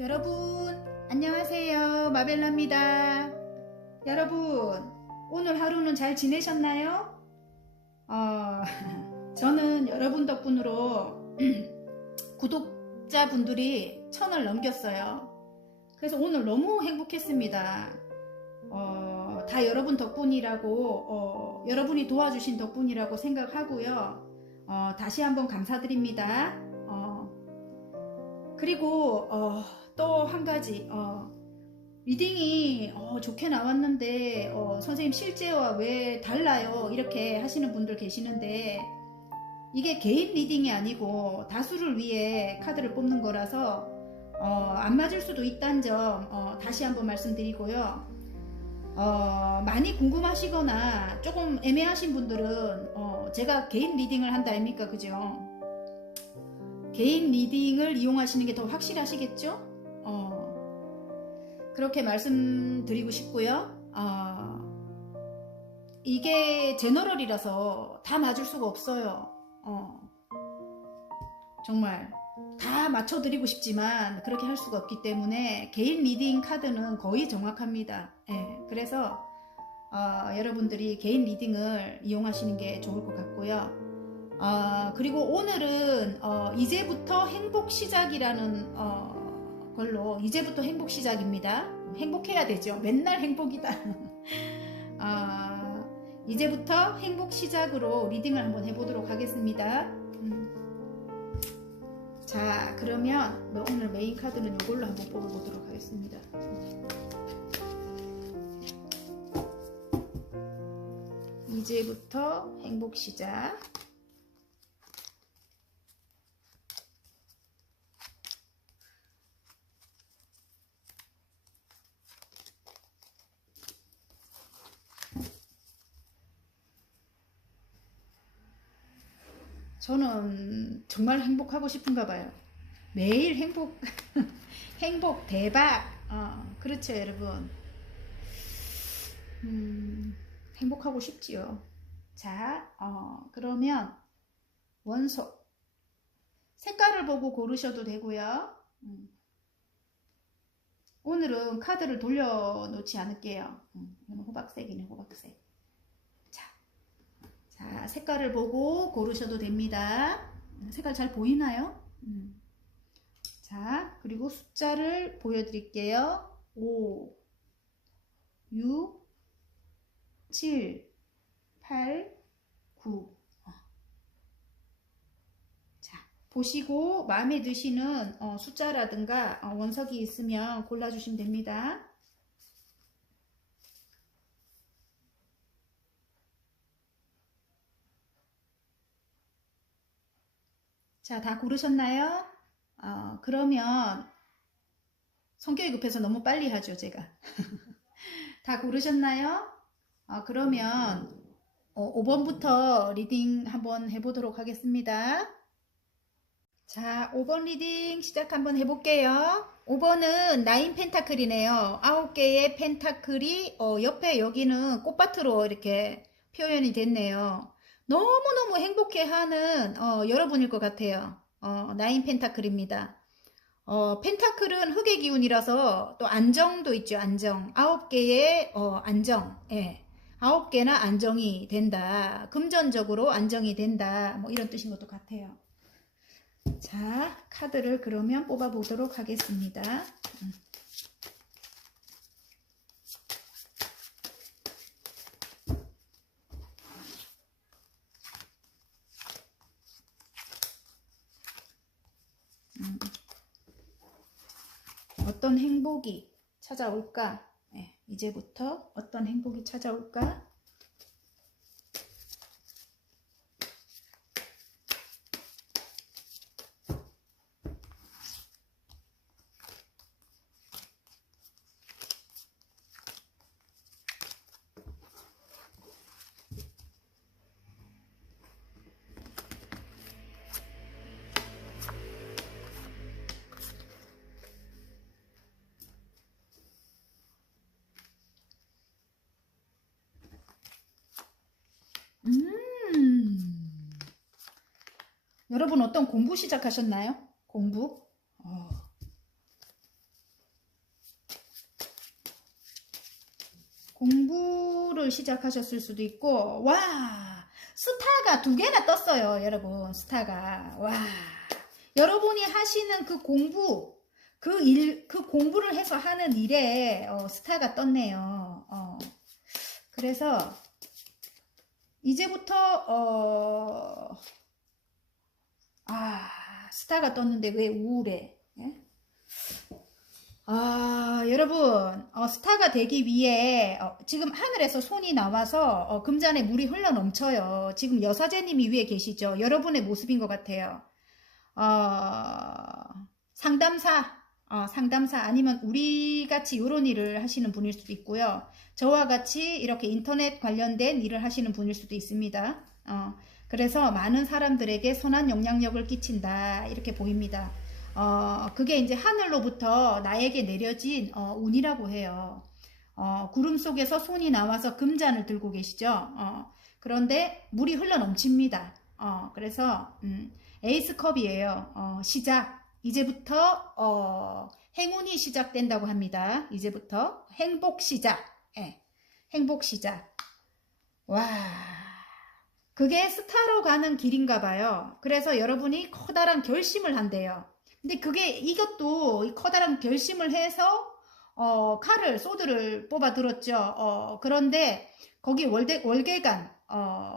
여러분 안녕하세요, 마벨라입니다. 여러분 오늘 하루는 잘 지내셨나요? 저는 여러분 덕분으로 구독자분들이 1000을 넘겼어요. 그래서 오늘 너무 행복했습니다. 다 여러분 덕분이라고, 여러분이 도와주신 덕분이라고 생각하고요. 다시 한번 감사드립니다. 그리고 또 한 가지, 리딩이 좋게 나왔는데 선생님 실제와 왜 달라요? 이렇게 하시는 분들 계시는데, 이게 개인 리딩이 아니고 다수를 위해 카드를 뽑는 거라서 안 맞을 수도 있다는 점 다시 한번 말씀드리고요. 많이 궁금하시거나 조금 애매하신 분들은 제가 개인 리딩을 한다 아닙니까? 그죠? 개인 리딩을 이용하시는 게 더 확실하시겠죠? 그렇게 말씀드리고 싶고요. 이게 제너럴이라서 다 맞을 수가 없어요. 정말 다 맞춰드리고 싶지만 그렇게 할 수가 없기 때문에 개인 리딩 카드는 거의 정확합니다. 그래서 여러분들이 개인 리딩을 이용하시는 게 좋을 것 같고요. 그리고 오늘은 이제부터 행복 시작이라는 걸로, 이제부터 행복 시작입니다. 행복해야 되죠. 맨날 행복이다. 이제부터 행복 시작으로 리딩을 한번 해보도록 하겠습니다. 자, 그러면 오늘 메인 카드는 이걸로 한번 뽑아보도록 하겠습니다. 이제부터 행복 시작. 저는 정말 행복하고 싶은가 봐요. 매일 행복, 행복 대박. 그렇죠, 여러분. 행복하고 싶지요. 자, 그러면 원소 색깔을 보고 고르셔도 되고요. 오늘은 카드를 돌려놓지 않을게요. 이건 호박색이네, 호박색. 자, 색깔을 보고 고르셔도 됩니다. 색깔 잘 보이나요? 자, 그리고 숫자를 보여드릴게요. 5, 6, 7, 8, 9. 자, 보시고 마음에 드시는 숫자라든가 원석이 있으면 골라주시면 됩니다. 자, 다 고르셨나요? 그러면 성격이 급해서 너무 빨리 하죠, 제가. 다 고르셨나요? 그러면 5번부터 리딩 한번 해보도록 하겠습니다. 자, 5번 리딩 시작 한번 해볼게요. 5번은 9 펜타클이네요. 9개의 펜타클이 옆에 여기는 꽃밭으로 이렇게 표현이 됐네요. 너무너무 행복해하는 여러분일 것 같아요. 9 펜타클입니다. 펜타클은 흙의 기운이라서 또 안정도 있죠. 안정. 9개의 안정. 9개나 안정이 된다. 금전적으로 안정이 된다. 뭐 이런 뜻인 것도 같아요. 자, 카드를 그러면 뽑아 보도록 하겠습니다. 어떤 행복이 찾아올까? 이제부터 어떤 행복이 찾아올까? 여러분 어떤 공부 시작하셨나요? 공부? 공부를 시작하셨을 수도 있고, 와, 스타가 2개나 떴어요, 여러분. 스타가. 와. 여러분이 하시는 그 공부, 그 공부를 해서 하는 일에 스타가 떴네요. 그래서 이제부터 스타가 떴는데 왜 우울해? 예? 여러분, 스타가 되기 위해 지금 하늘에서 손이 나와서 금잔에 물이 흘러 넘쳐요. 지금 여사제님이 위에 계시죠? 여러분의 모습인 것 같아요. 상담사, 상담사 아니면 우리 같이 이런 일을 하시는 분일 수도 있고요. 저와 같이 이렇게 인터넷 관련된 일을 하시는 분일 수도 있습니다. 그래서 많은 사람들에게 선한 영향력을 끼친다 이렇게 보입니다. 그게 이제 하늘로부터 나에게 내려진 운이라고 해요. 구름 속에서 손이 나와서 금잔을 들고 계시죠. 그런데 물이 흘러 넘칩니다. 그래서 에이스컵이에요. 시작. 이제부터 행운이 시작된다고 합니다. 이제부터 행복 시작. 예, 행복 시작. 와, 그게 스타로 가는 길인가 봐요. 그래서 여러분이 커다란 결심을 한대요. 근데 이것도 커다란 결심을 해서 칼을 소드를 뽑아 들었죠. 그런데 거기 월계관,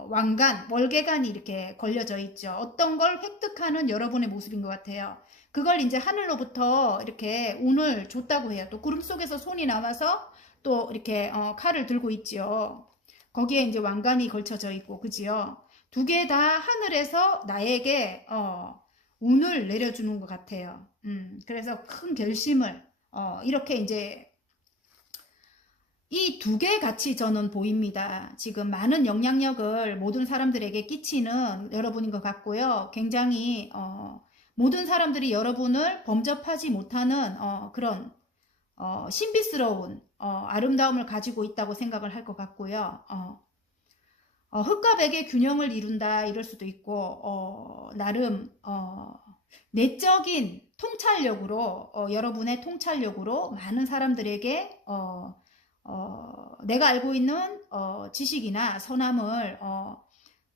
왕관, 월계관이 이렇게 걸려져 있죠. 어떤 걸 획득하는 여러분의 모습인 것 같아요. 그걸 이제 하늘로부터 이렇게 운을 줬다고 해요. 또 구름 속에서 손이 나와서 또 이렇게 칼을 들고 있죠. 거기에 이제 왕관이 걸쳐져 있고, 그지요? 2개 다 하늘에서 나에게 운을 내려주는 것 같아요. 그래서 큰 결심을 이렇게 이제 이 2개 같이 저는 보입니다. 지금 많은 영향력을 모든 사람들에게 끼치는 여러분인 것 같고요. 굉장히 모든 사람들이 여러분을 범접하지 못하는 그런 신비스러운 아름다움을 가지고 있다고 생각을 할 것 같고요. 흙과 백의 균형을 이룬다 이럴 수도 있고 나름 내적인 통찰력으로 여러분의 통찰력으로 많은 사람들에게 내가 알고 있는 지식이나 선함을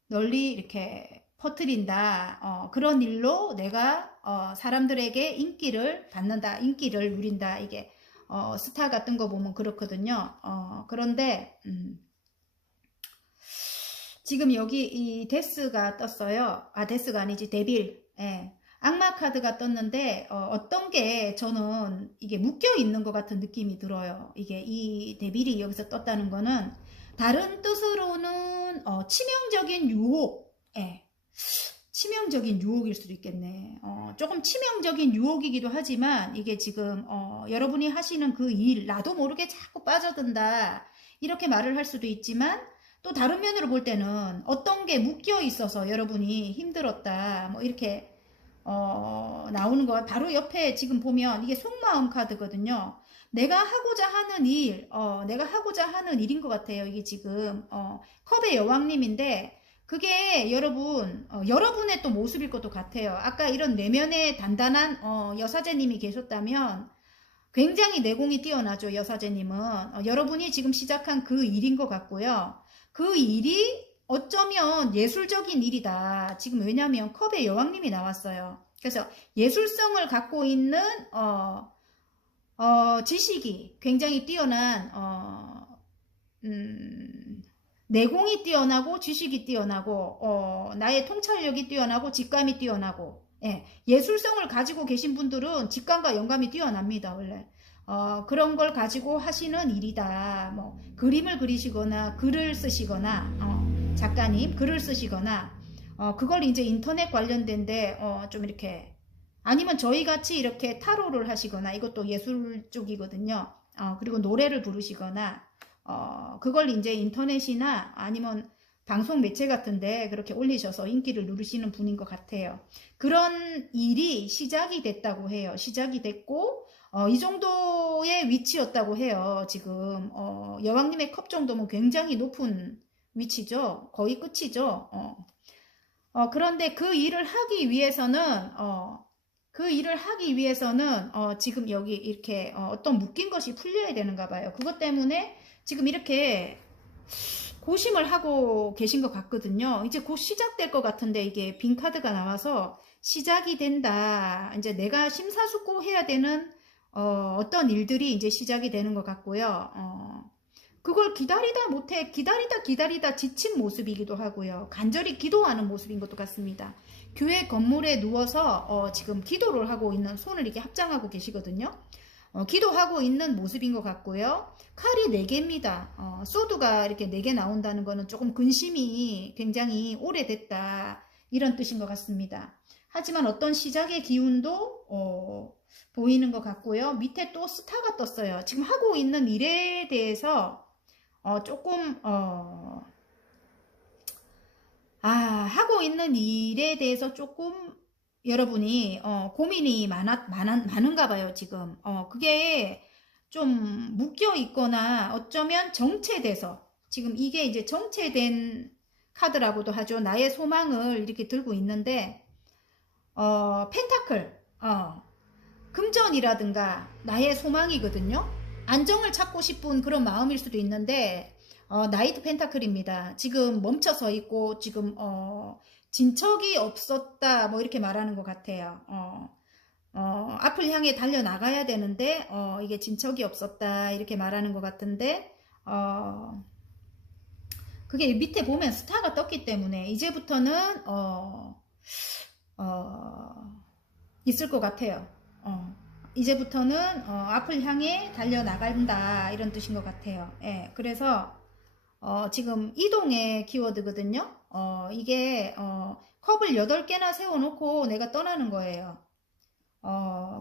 널리 이렇게 퍼뜨린다. 그런 일로 내가 사람들에게 인기를 받는다. 인기를 누린다. 이게 스타 같은 거 보면 그렇거든요. 그런데 지금 여기 이 데스가 떴어요. 데스가 아니지, 데빌. 예. 악마 카드가 떴는데 어떤 게 저는 이게 묶여 있는 것 같은 느낌이 들어요. 이게 이 데빌이 여기서 떴다는 거는 다른 뜻으로는 치명적인 유혹. 예. 치명적인 유혹일 수도 있겠네. 조금 치명적인 유혹이기도 하지만 이게 지금 여러분이 하시는 그 일, 나도 모르게 자꾸 빠져든다 이렇게 말을 할 수도 있지만 또 다른 면으로 볼 때는 어떤 게 묶여 있어서 여러분이 힘들었다 뭐 이렇게 나오는 거. 바로 옆에 지금 보면 이게 속마음 카드거든요. 내가 하고자 하는 일, 내가 하고자 하는 일인 것 같아요. 이게 지금 컵의 여왕님인데 그게 여러분의 또 모습일 것도 같아요. 아까 이런 내면에 단단한 여사제님이 계셨다면 굉장히 내공이 뛰어나죠. 여사제님은 여러분이 지금 시작한 그 일인 것 같고요. 그 일이 어쩌면 예술적인 일이다. 지금 왜냐하면 컵의 여왕님이 나왔어요. 그래서 예술성을 갖고 있는 지식이 굉장히 뛰어난 내공이 뛰어나고 지식이 뛰어나고 나의 통찰력이 뛰어나고 직감이 뛰어나고 예술성을 가지고 계신 분들은 직감과 영감이 뛰어납니다. 원래 그런 걸 가지고 하시는 일이다. 뭐 그림을 그리시거나 글을 쓰시거나 작가님 글을 쓰시거나 그걸 이제 인터넷 관련된데 좀 이렇게 아니면 저희 같이 이렇게 타로를 하시거나 이것도 예술 쪽이거든요. 그리고 노래를 부르시거나 그걸 이제 인터넷이나 아니면 방송 매체 같은데 그렇게 올리셔서 인기를 누르시는 분인 것 같아요. 그런 일이 시작이 됐다고 해요. 시작이 됐고 이 정도의 위치였다고 해요. 지금 여왕님의 컵 정도면 굉장히 높은 위치죠. 거의 끝이죠. 그런데 그 일을 하기 위해서는 그 일을 하기 위해서는 지금 여기 이렇게 어떤 묶인 것이 풀려야 되는가 봐요. 그것 때문에 지금 이렇게 고심을 하고 계신 것 같거든요. 이제 곧 시작될 것 같은데 이게 빈 카드가 나와서 시작이 된다. 이제 내가 심사숙고해야 되는 어떤 일들이 이제 시작이 되는 것 같고요. 그걸 기다리다 못해 기다리다 지친 모습이기도 하고요. 간절히 기도하는 모습인 것도 같습니다. 교회 건물에 누워서 지금 기도를 하고 있는, 손을 이렇게 합장하고 계시거든요. 기도하고 있는 모습인 것 같고요. 칼이 4개입니다. 소드가 이렇게 4개 나온다는 거는 조금 근심이 굉장히 오래됐다, 이런 뜻인 것 같습니다. 하지만 어떤 시작의 기운도 보이는 것 같고요. 밑에 또 스타가 떴어요. 지금 하고 있는 일에 대해서 조금 하고 있는 일에 대해서 조금 여러분이 고민이 많은가 봐요. 지금 그게 좀 묶여 있거나 어쩌면 정체돼서, 지금 이게 이제 정체된 카드라고도 하죠. 나의 소망을 이렇게 들고 있는데 펜타클, 금전이라든가 나의 소망이거든요. 안정을 찾고 싶은 그런 마음일 수도 있는데 나이트 펜타클입니다. 지금 멈춰서 있고 지금 진척이 없었다, 뭐 이렇게 말하는 것 같아요. 앞을 향해 달려나가야 되는데 이게 진척이 없었다, 이렇게 말하는 것 같은데 그게 밑에 보면 스타가 떴기 때문에 이제부터는 있을 것 같아요. 이제부터는 앞을 향해 달려나간다, 이런 뜻인 것 같아요. 예, 그래서 지금 이동의 키워드거든요. 이게 컵을 8개나 세워놓고 내가 떠나는 거예요.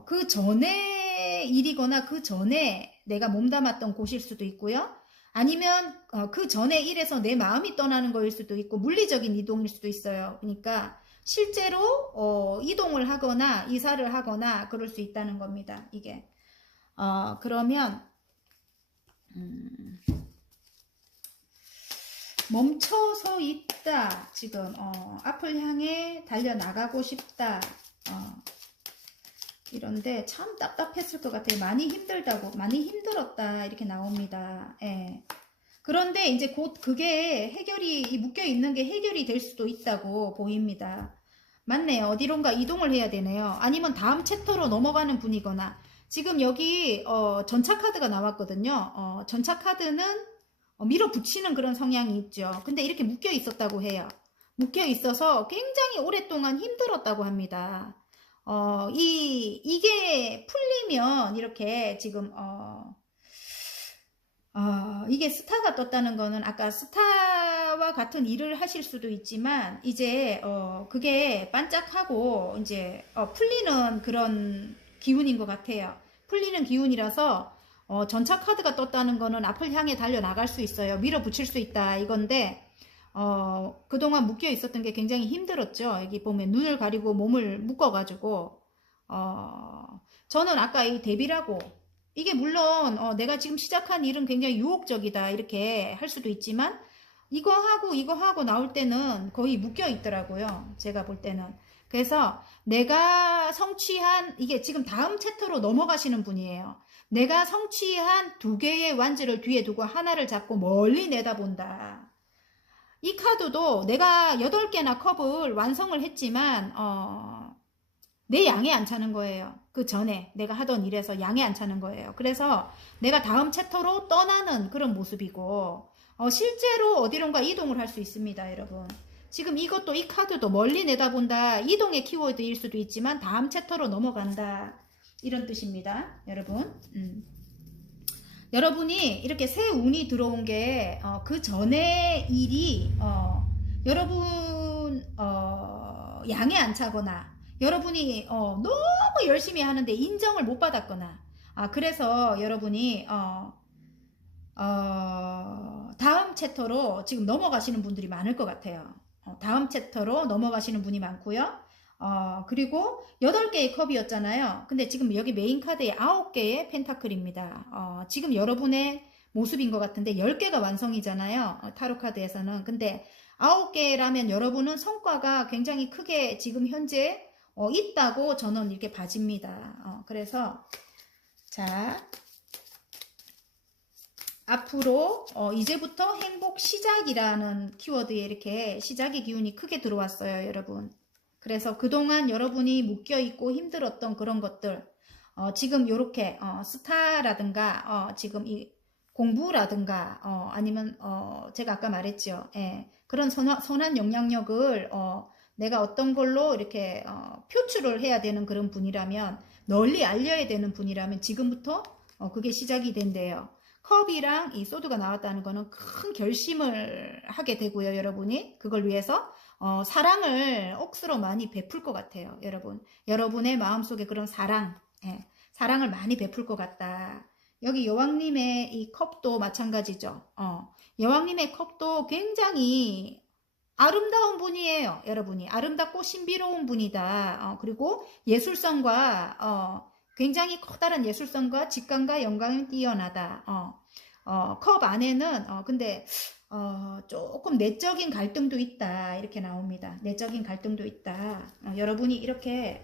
그 전에 일이거나 그 전에 내가 몸담았던 곳일 수도 있고요. 아니면 그 전에 일에서 내 마음이 떠나는 거일 수도 있고, 물리적인 이동일 수도 있어요. 그러니까 실제로 이동을 하거나 이사를 하거나 그럴 수 있다는 겁니다. 이게 그러면 멈춰서 있다, 지금 앞을 향해 달려나가고 싶다, 이런데 참 답답했을 것 같아요. 많이 힘들었다, 이렇게 나옵니다. 예. 그런데 이제 곧 그게 해결이, 묶여 있는 게 해결이 될 수도 있다고 보입니다. 맞네요. 어디론가 이동을 해야 되네요. 아니면 다음 챕터로 넘어가는 분이거나, 지금 여기 전차 카드가 나왔거든요. 전차 카드는 밀어붙이는 그런 성향이 있죠. 근데 이렇게 묶여 있었다고 해요. 묶여 있어서 굉장히 오랫동안 힘들었다고 합니다. 이게 풀리면 이렇게 지금 이게 스타가 떴다는 거는 아까 스타와 같은 일을 하실 수도 있지만 이제 그게 반짝하고 이제 풀리는 그런 기운인 것 같아요. 풀리는 기운이라서 전차 카드가 떴다는 거는 앞을 향해 달려나갈 수 있어요. 밀어붙일 수 있다, 이건데 그동안 묶여 있었던 게 굉장히 힘들었죠. 여기 보면 눈을 가리고 몸을 묶어가지고 저는 아까 이 데뷔라고, 이게 물론 내가 지금 시작한 일은 굉장히 유혹적이다, 이렇게 할 수도 있지만 이거 하고 나올 때는 거의 묶여 있더라고요. 제가 볼 때는. 그래서 내가 성취한, 이게 지금 다음 챕터로 넘어가시는 분이에요. 내가 성취한 2개의 완즈를 뒤에 두고 하나를 잡고 멀리 내다본다. 이 카드도 내가 8개나 컵을 완성을 했지만 내 양에 안 차는 거예요. 그 전에 내가 하던 일에서 양에 안 차는 거예요. 그래서 내가 다음 챕터로 떠나는 그런 모습이고 실제로 어디론가 이동을 할 수 있습니다, 여러분. 지금 이것도, 이 카드도 멀리 내다본다, 이동의 키워드일 수도 있지만 다음 챕터로 넘어간다, 이런 뜻입니다, 여러분. 여러분이 이렇게 새 운이 들어온 게 그 전에 일이 여러분 양에 안 차거나 여러분이 너무 열심히 하는데 인정을 못 받았거나 그래서 여러분이 다음 챕터로 지금 넘어가시는 분들이 많을 것 같아요. 다음 챕터로 넘어가시는 분이 많고요. 그리고 8개의 컵이었잖아요. 근데 지금 여기 메인 카드에 9개의 펜타클입니다. 지금 여러분의 모습인 것 같은데 10개가 완성이잖아요. 타로 카드에서는. 근데 9개라면 여러분은 성과가 굉장히 크게 지금 현재 있다고 저는 이렇게 봐집니다. 그래서 자, 앞으로 이제부터 행복 시작이라는 키워드에 이렇게 시작의 기운이 크게 들어왔어요, 여러분. 그래서 그동안 여러분이 묶여있고 힘들었던 그런 것들, 지금 요렇게 스타라든가 지금 이 공부라든가 아니면 제가 아까 말했죠. 예, 그런 선한 영향력을 내가 어떤 걸로 이렇게 표출을 해야 되는 그런 분이라면, 널리 알려야 되는 분이라면 지금부터 그게 시작이 된대요. 컵이랑 이 소드가 나왔다는 거는 큰 결심을 하게 되고요, 여러분이. 그걸 위해서 사랑을 억수로 많이 베풀 것 같아요, 여러분. 여러분의 마음속에 그런 사랑, 사랑을 많이 베풀 것 같다. 여기 여왕님의 이 컵도 마찬가지죠. 여왕님의 컵도 굉장히 아름다운 분이에요, 여러분이. 아름답고 신비로운 분이다. 그리고 예술성과 굉장히 커다란 예술성과 직감과 영감이 뛰어나다. 컵 안에는 근데 조금 내적인 갈등도 있다, 이렇게 나옵니다. 내적인 갈등도 있다. 여러분이 이렇게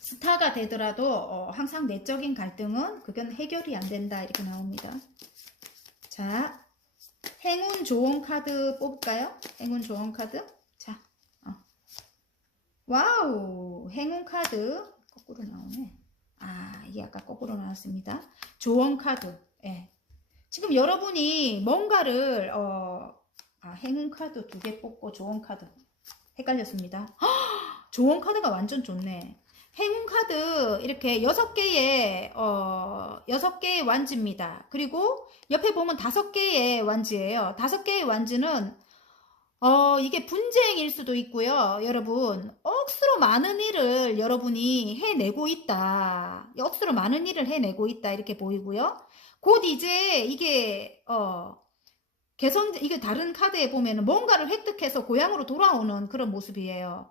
스타가 되더라도 항상 내적인 갈등은 그건 해결이 안 된다, 이렇게 나옵니다. 자, 행운 좋은 카드 뽑을까요? 행운 좋은 카드. 자, 와우, 행운 카드 거꾸로 나오네. 이게 아까 거꾸로 나왔습니다. 조언 카드. 예. 지금 여러분이 뭔가를 행운 카드 2개 뽑고 조언 카드 헷갈렸습니다. 조언 카드가 완전 좋네. 행운 카드 이렇게 6개의 6개의 완지입니다. 그리고 옆에 보면 5개의 완지예요. 5개의 완지는 이게 분쟁일 수도 있고요. 여러분, 억수로 많은 일을 여러분이 해내고 있다. 억수로 많은 일을 해내고 있다, 이렇게 보이고요. 곧 이제 이게 이게 다른 카드에 보면은 뭔가를 획득해서 고향으로 돌아오는 그런 모습이에요.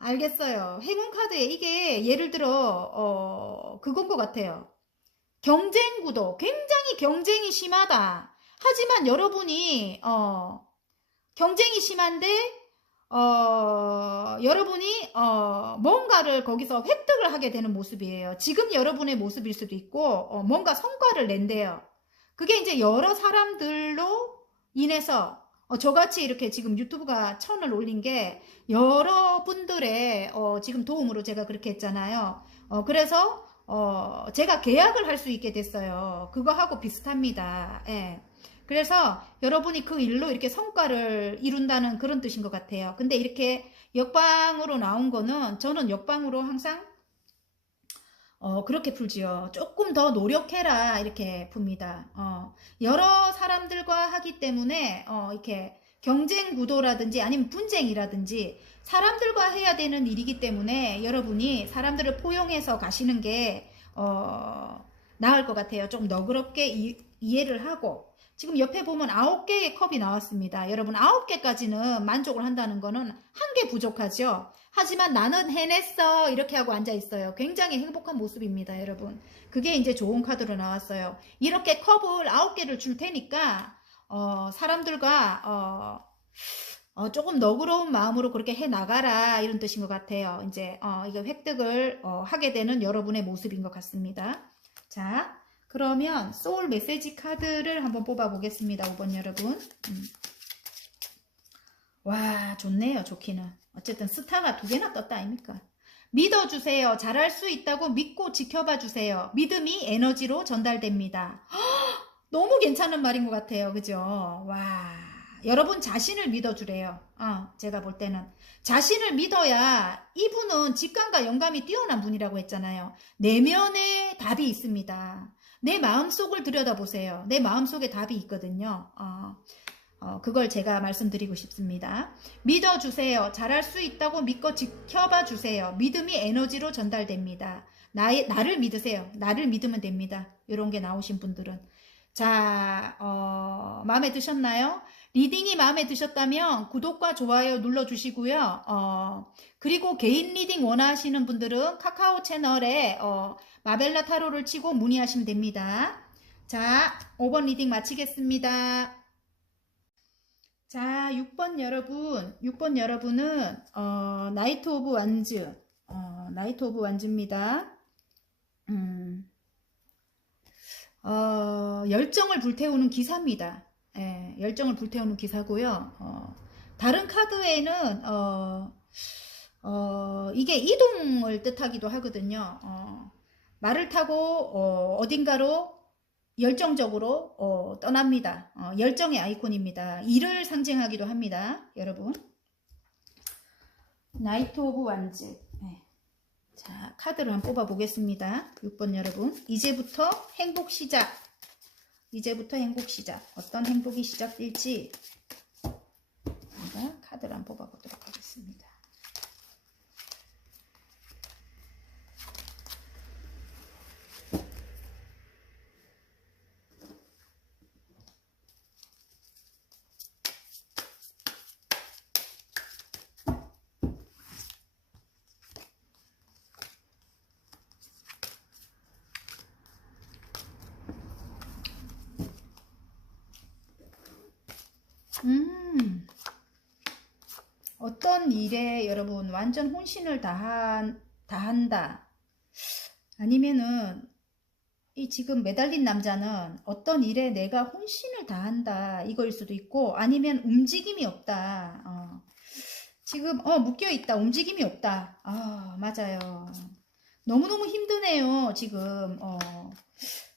알겠어요. 행운 카드에 이게 예를 들어 그건 것 같아요. 경쟁 구도, 굉장히 경쟁이 심하다. 하지만 여러분이 경쟁이 심한데 여러분이 뭔가를 거기서 획득을 하게 되는 모습이에요. 지금 여러분의 모습일 수도 있고 뭔가 성과를 낸대요. 그게 이제 여러 사람들로 인해서 저같이 이렇게 지금 유튜브가 1000을 올린 게 여러분들의 지금 도움으로 제가 그렇게 했잖아요. 그래서 제가 계약을 할 수 있게 됐어요. 그거하고 비슷합니다. 예. 그래서 여러분이 그 일로 이렇게 성과를 이룬다는 그런 뜻인 것 같아요. 근데 이렇게 역방으로 나온 거는 저는 역방으로 항상 그렇게 풀지요. 조금 더 노력해라, 이렇게 풉니다. 여러 사람들과 하기 때문에 이렇게 경쟁 구도라든지 아니면 분쟁이라든지 사람들과 해야 되는 일이기 때문에 여러분이 사람들을 포용해서 가시는 게 나을 것 같아요. 좀 너그럽게 이해를 하고. 지금 옆에 보면 9개의 컵이 나왔습니다. 여러분, 9개까지는 만족을 한다는 거는 1개 부족하죠. 하지만 나는 해냈어, 이렇게 하고 앉아 있어요. 굉장히 행복한 모습입니다, 여러분. 그게 이제 좋은 카드로 나왔어요. 이렇게 컵을 9개를 줄 테니까 사람들과 조금 너그러운 마음으로 그렇게 해 나가라, 이런 뜻인 것 같아요. 이제 이거 획득을 하게 되는 여러분의 모습인 것 같습니다. 자, 그러면 소울 메시지 카드를 한번 뽑아 보겠습니다, 5번 여러분. 와, 좋네요. 좋기는. 어쨌든 스타가 2개나 떴다 아닙니까? 믿어주세요. 잘할 수 있다고 믿고 지켜봐 주세요. 믿음이 에너지로 전달됩니다. 너무 괜찮은 말인 것 같아요. 그죠? 와, 여러분 자신을 믿어주래요. 제가 볼 때는 자신을 믿어야, 이분은 직감과 영감이 뛰어난 분이라고 했잖아요. 내면에 답이 있습니다. 내 마음속을 들여다보세요. 내 마음속에 답이 있거든요. 그걸 제가 말씀드리고 싶습니다. 믿어주세요. 잘할 수 있다고 믿고 지켜봐 주세요. 믿음이 에너지로 전달됩니다. 나를 믿으세요. 나를 믿으면 됩니다. 이런 게 나오신 분들은. 자, 마음에 드셨나요? 리딩이 마음에 드셨다면 구독과 좋아요 눌러주시고요. 그리고 개인 리딩 원하시는 분들은 카카오 채널에 마벨라 타로를 치고 문의하시면 됩니다. 자, 5번 리딩 마치겠습니다. 자, 6번 여러분, 6번 여러분은 나이트 오브 완즈, 나이트 오브 완즈입니다. 열정을 불태우는 기사입니다. 예, 열정을 불태우는 기사고요. 다른 카드에는 이게 이동을 뜻하기도 하거든요. 말을 타고 어딘가로 열정적으로 떠납니다. 열정의 아이콘입니다. 일을 상징하기도 합니다. 여러분. 나이트 오브 완즈. 네. 자, 카드를 한번 뽑아 보겠습니다. 6번 여러분. 이제부터 행복 시작. 이제부터 행복 시작. 어떤 행복이 시작될지 제가 카드를 한번 뽑아 보도록 하겠습니다. 어떤 일에 여러분 완전 혼신을 다한다. 아니면은 이 지금 매달린 남자는 어떤 일에 내가 혼신을 다한다. 이거일 수도 있고 아니면 움직임이 없다. 지금 묶여있다. 움직임이 없다. 맞아요. 너무너무 힘드네요. 지금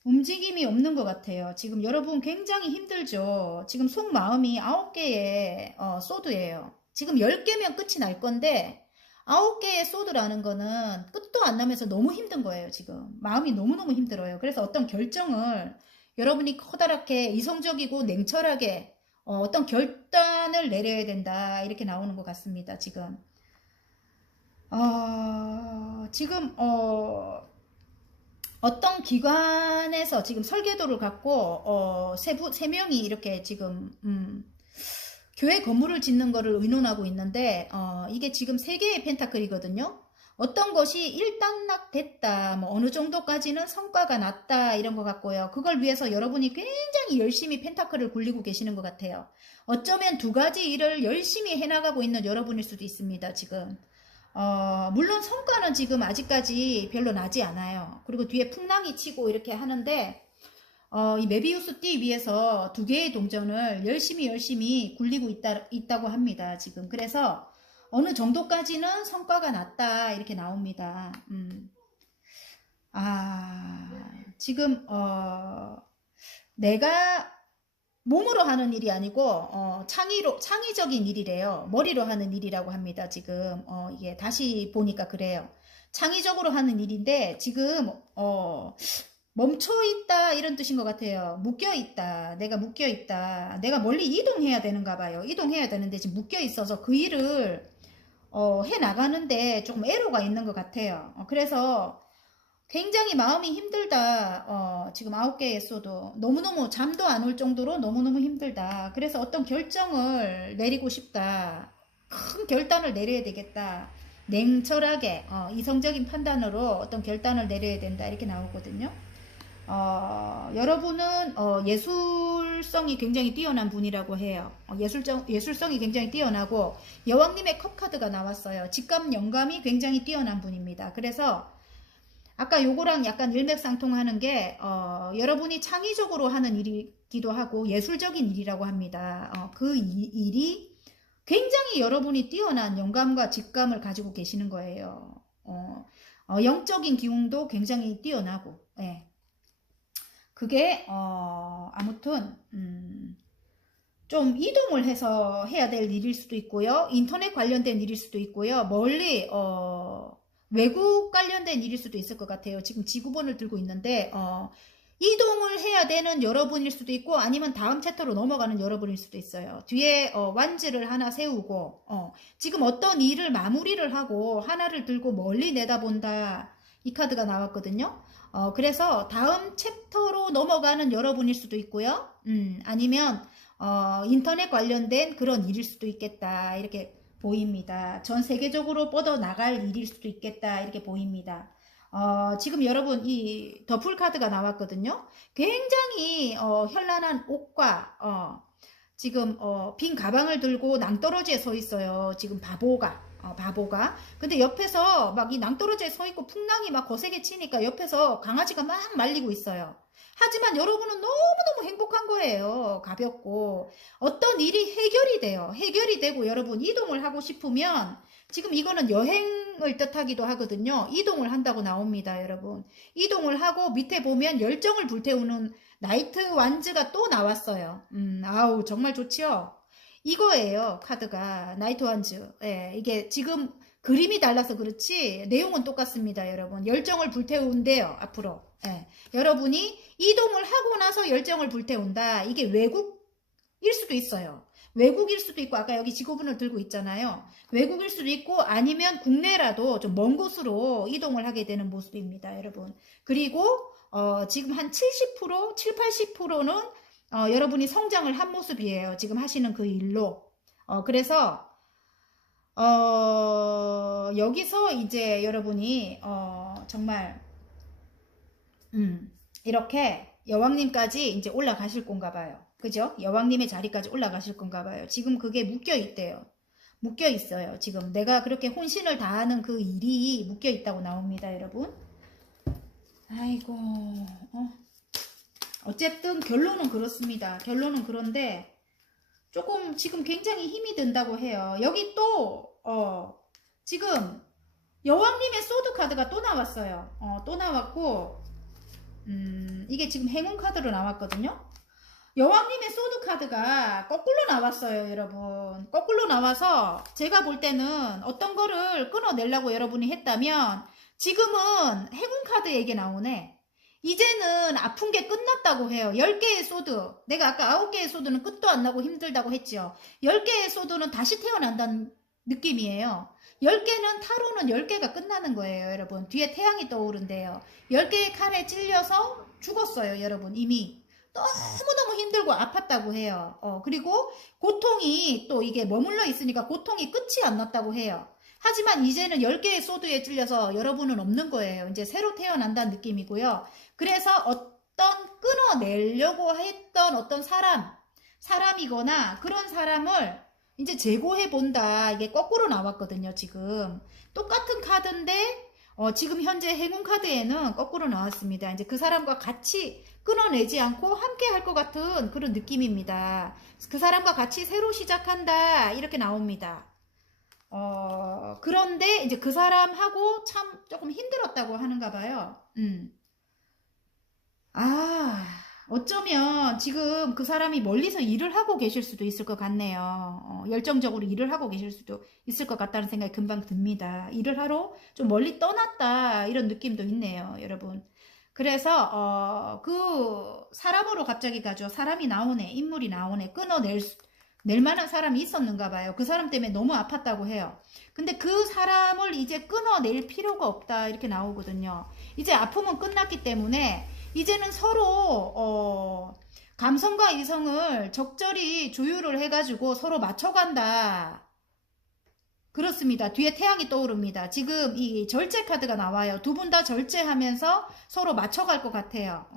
움직임이 없는 것 같아요. 지금 여러분 굉장히 힘들죠. 지금 속마음이 9개의 소드예요. 지금 10개면 끝이 날 건데 9개의 소드라는 거는 끝도 안 나면서 너무 힘든 거예요. 지금 마음이 너무너무 힘들어요. 그래서 어떤 결정을 여러분이 커다랗게 이성적이고 냉철하게 어떤 결단을 내려야 된다. 이렇게 나오는 것 같습니다. 지금 지금 어떤 기관에서 지금 설계도를 갖고 세 명이 이렇게 지금 교회 건물을 짓는 거를 의논하고 있는데 이게 지금 3개의 펜타클이거든요. 어떤 것이 일단락됐다, 뭐 어느 정도까지는 성과가 났다 이런 것 같고요. 그걸 위해서 여러분이 굉장히 열심히 펜타클을 굴리고 계시는 것 같아요. 어쩌면 2가지 일을 열심히 해나가고 있는 여러분일 수도 있습니다. 지금 물론 성과는 지금 아직까지 별로 나지 않아요. 그리고 뒤에 풍랑이 치고 이렇게 하는데 이 메비우스 띠 위에서 2개의 동전을 열심히 굴리고 있다고 합니다. 지금 그래서 어느 정도까지는 성과가 났다 이렇게 나옵니다. 지금 내가 몸으로 하는 일이 아니고 창의적인 일이래요. 머리로 하는 일이라고 합니다. 지금 이게 다시 보니까 그래요. 창의적으로 하는 일인데 지금 멈춰있다 이런 뜻인 것 같아요. 묶여있다. 내가 묶여있다. 내가 멀리 이동해야 되는가 봐요. 이동해야 되는데 지금 묶여있어서 그 일을 해나가는데 조금 애로가 있는 것 같아요. 그래서 굉장히 마음이 힘들다. 지금 9개의 소도 너무너무 잠도 안 올 정도로 너무너무 힘들다. 그래서 어떤 결정을 내리고 싶다. 큰 결단을 내려야 되겠다. 냉철하게 이성적인 판단으로 어떤 결단을 내려야 된다. 이렇게 나오거든요. 여러분은 예술성이 굉장히 뛰어난 분이라고 해요. 예술성이 굉장히 뛰어나고 여왕님의 컵카드가 나왔어요. 직감 영감이 굉장히 뛰어난 분입니다. 그래서 아까 요거랑 약간 일맥상통하는 게 여러분이 창의적으로 하는 일이기도 하고 예술적인 일이라고 합니다. 그 일이 굉장히 여러분이 뛰어난 영감과 직감을 가지고 계시는 거예요. 영적인 기운도 굉장히 뛰어나고 예. 그게 아무튼 좀 이동을 해서 해야 될 일일 수도 있고요. 인터넷 관련된 일일 수도 있고요. 멀리 외국 관련된 일일 수도 있을 것 같아요. 지금 지구본을 들고 있는데 이동을 해야 되는 여러분일 수도 있고 아니면 다음 챕터로 넘어가는 여러분일 수도 있어요. 뒤에 완즈를 하나 세우고 지금 어떤 일을 마무리를 하고 하나를 들고 멀리 내다본다. 이 카드가 나왔거든요. 그래서 다음 챕터로 넘어가는 여러분일 수도 있고요. 아니면 인터넷 관련된 그런 일일 수도 있겠다. 이렇게 보입니다. 전 세계적으로 뻗어나갈 일일 수도 있겠다. 이렇게 보입니다. 지금 여러분 이 더풀 카드가 나왔거든요. 굉장히 현란한 옷과 지금 빈 가방을 들고 낭떠러지에 서 있어요. 지금 바보가. 근데 옆에서 막 이 낭떠러지에 서 있고 풍랑이 막 거세게 치니까 옆에서 강아지가 막 말리고 있어요. 하지만 여러분은 너무너무 행복한 거예요. 가볍고. 어떤 일이 해결이 돼요. 해결이 되고 여러분 이동을 하고 싶으면 지금 이거는 여행을 뜻하기도 하거든요. 이동을 한다고 나옵니다, 여러분. 이동을 하고 밑에 보면 열정을 불태우는 나이트 완즈가 또 나왔어요. 아우, 정말 좋지요? 이거예요, 카드가. 나이트 완즈. 예, 이게 지금 그림이 달라서 그렇지, 내용은 똑같습니다, 여러분. 열정을 불태운대요, 앞으로. 예, 여러분이 이동을 하고 나서 열정을 불태운다. 이게 외국일 수도 있어요. 외국일 수도 있고, 아까 여기 직업운을 들고 있잖아요. 외국일 수도 있고, 아니면 국내라도 좀 먼 곳으로 이동을 하게 되는 모습입니다, 여러분. 그리고, 지금 한 70%, 7, 80%는 여러분이 성장을 한 모습이에요. 지금 하시는 그 일로. 그래서, 여기서 이제 여러분이, 정말, 이렇게 여왕님까지 이제 올라가실 건가 봐요. 그죠? 여왕님의 자리까지 올라가실 건가 봐요. 지금 그게 묶여 있대요. 묶여 있어요. 지금 내가 그렇게 혼신을 다하는 그 일이 묶여 있다고 나옵니다, 여러분. 아이고, 어쨌든 결론은 그렇습니다. 결론은 그런데 조금 지금 굉장히 힘이 든다고 해요. 여기 또 지금 여왕님의 소드 카드가 또 나왔어요. 또 나왔고, 이게 지금 행운 카드로 나왔거든요. 여왕님의 소드 카드가 거꾸로 나왔어요, 여러분. 거꾸로 나와서 제가 볼 때는 어떤 거를 끊어내려고 여러분이 했다면 지금은 행운 카드 얘기 나오네. 이제는 아픈 게 끝났다고 해요. 10개의 소드. 내가 아까 9개의 소드는 끝도 안 나고 힘들다고 했죠. 10개의 소드는 다시 태어난다는 느낌이에요. 10개는 타로는 10개가 끝나는 거예요, 여러분. 뒤에 태양이 떠오른대요. 10개의 칼에 찔려서 죽었어요, 여러분. 이미. 너무너무 힘들고 아팠다고 해요. 그리고 고통이 또 이게 머물러 있으니까 고통이 끝이 안 났다고 해요. 하지만 이제는 10개의 소드에 찔려서 여러분은 없는 거예요. 이제 새로 태어난다는 느낌이고요. 그래서 어떤 끊어내려고 했던 어떤 사람이거나 그런 사람을 이제 제거해 본다. 이게 거꾸로 나왔거든요, 지금. 똑같은 카드인데, 지금 현재 행운 카드에는 거꾸로 나왔습니다. 이제 그 사람과 같이 끊어내지 않고 함께 할 것 같은 그런 느낌입니다. 그 사람과 같이 새로 시작한다. 이렇게 나옵니다. 그런데 이제 그 사람하고 참 조금 힘들었다고 하는가 봐요. 어쩌면 지금 그 사람이 멀리서 일을 하고 계실 수도 있을 것 같네요. 열정적으로 일을 하고 계실 수도 있을 것 같다는 생각이 금방 듭니다. 일을 하러 좀 멀리 떠났다 이런 느낌도 있네요, 여러분. 그래서 그 사람으로 갑자기 가죠. 사람이 나오네, 인물이 나오네. 낼 만한 사람이 있었는가 봐요. 그 사람 때문에 너무 아팠다고 해요. 근데 그 사람을 이제 끊어낼 필요가 없다 이렇게 나오거든요. 이제 아픔은 끝났기 때문에 이제는 서로 감성과 이성을 적절히 조율을 해가지고 서로 맞춰간다. 그렇습니다. 뒤에 태양이 떠오릅니다. 지금 이 절제 카드가 나와요. 두 분 다 절제하면서 서로 맞춰갈 것 같아요.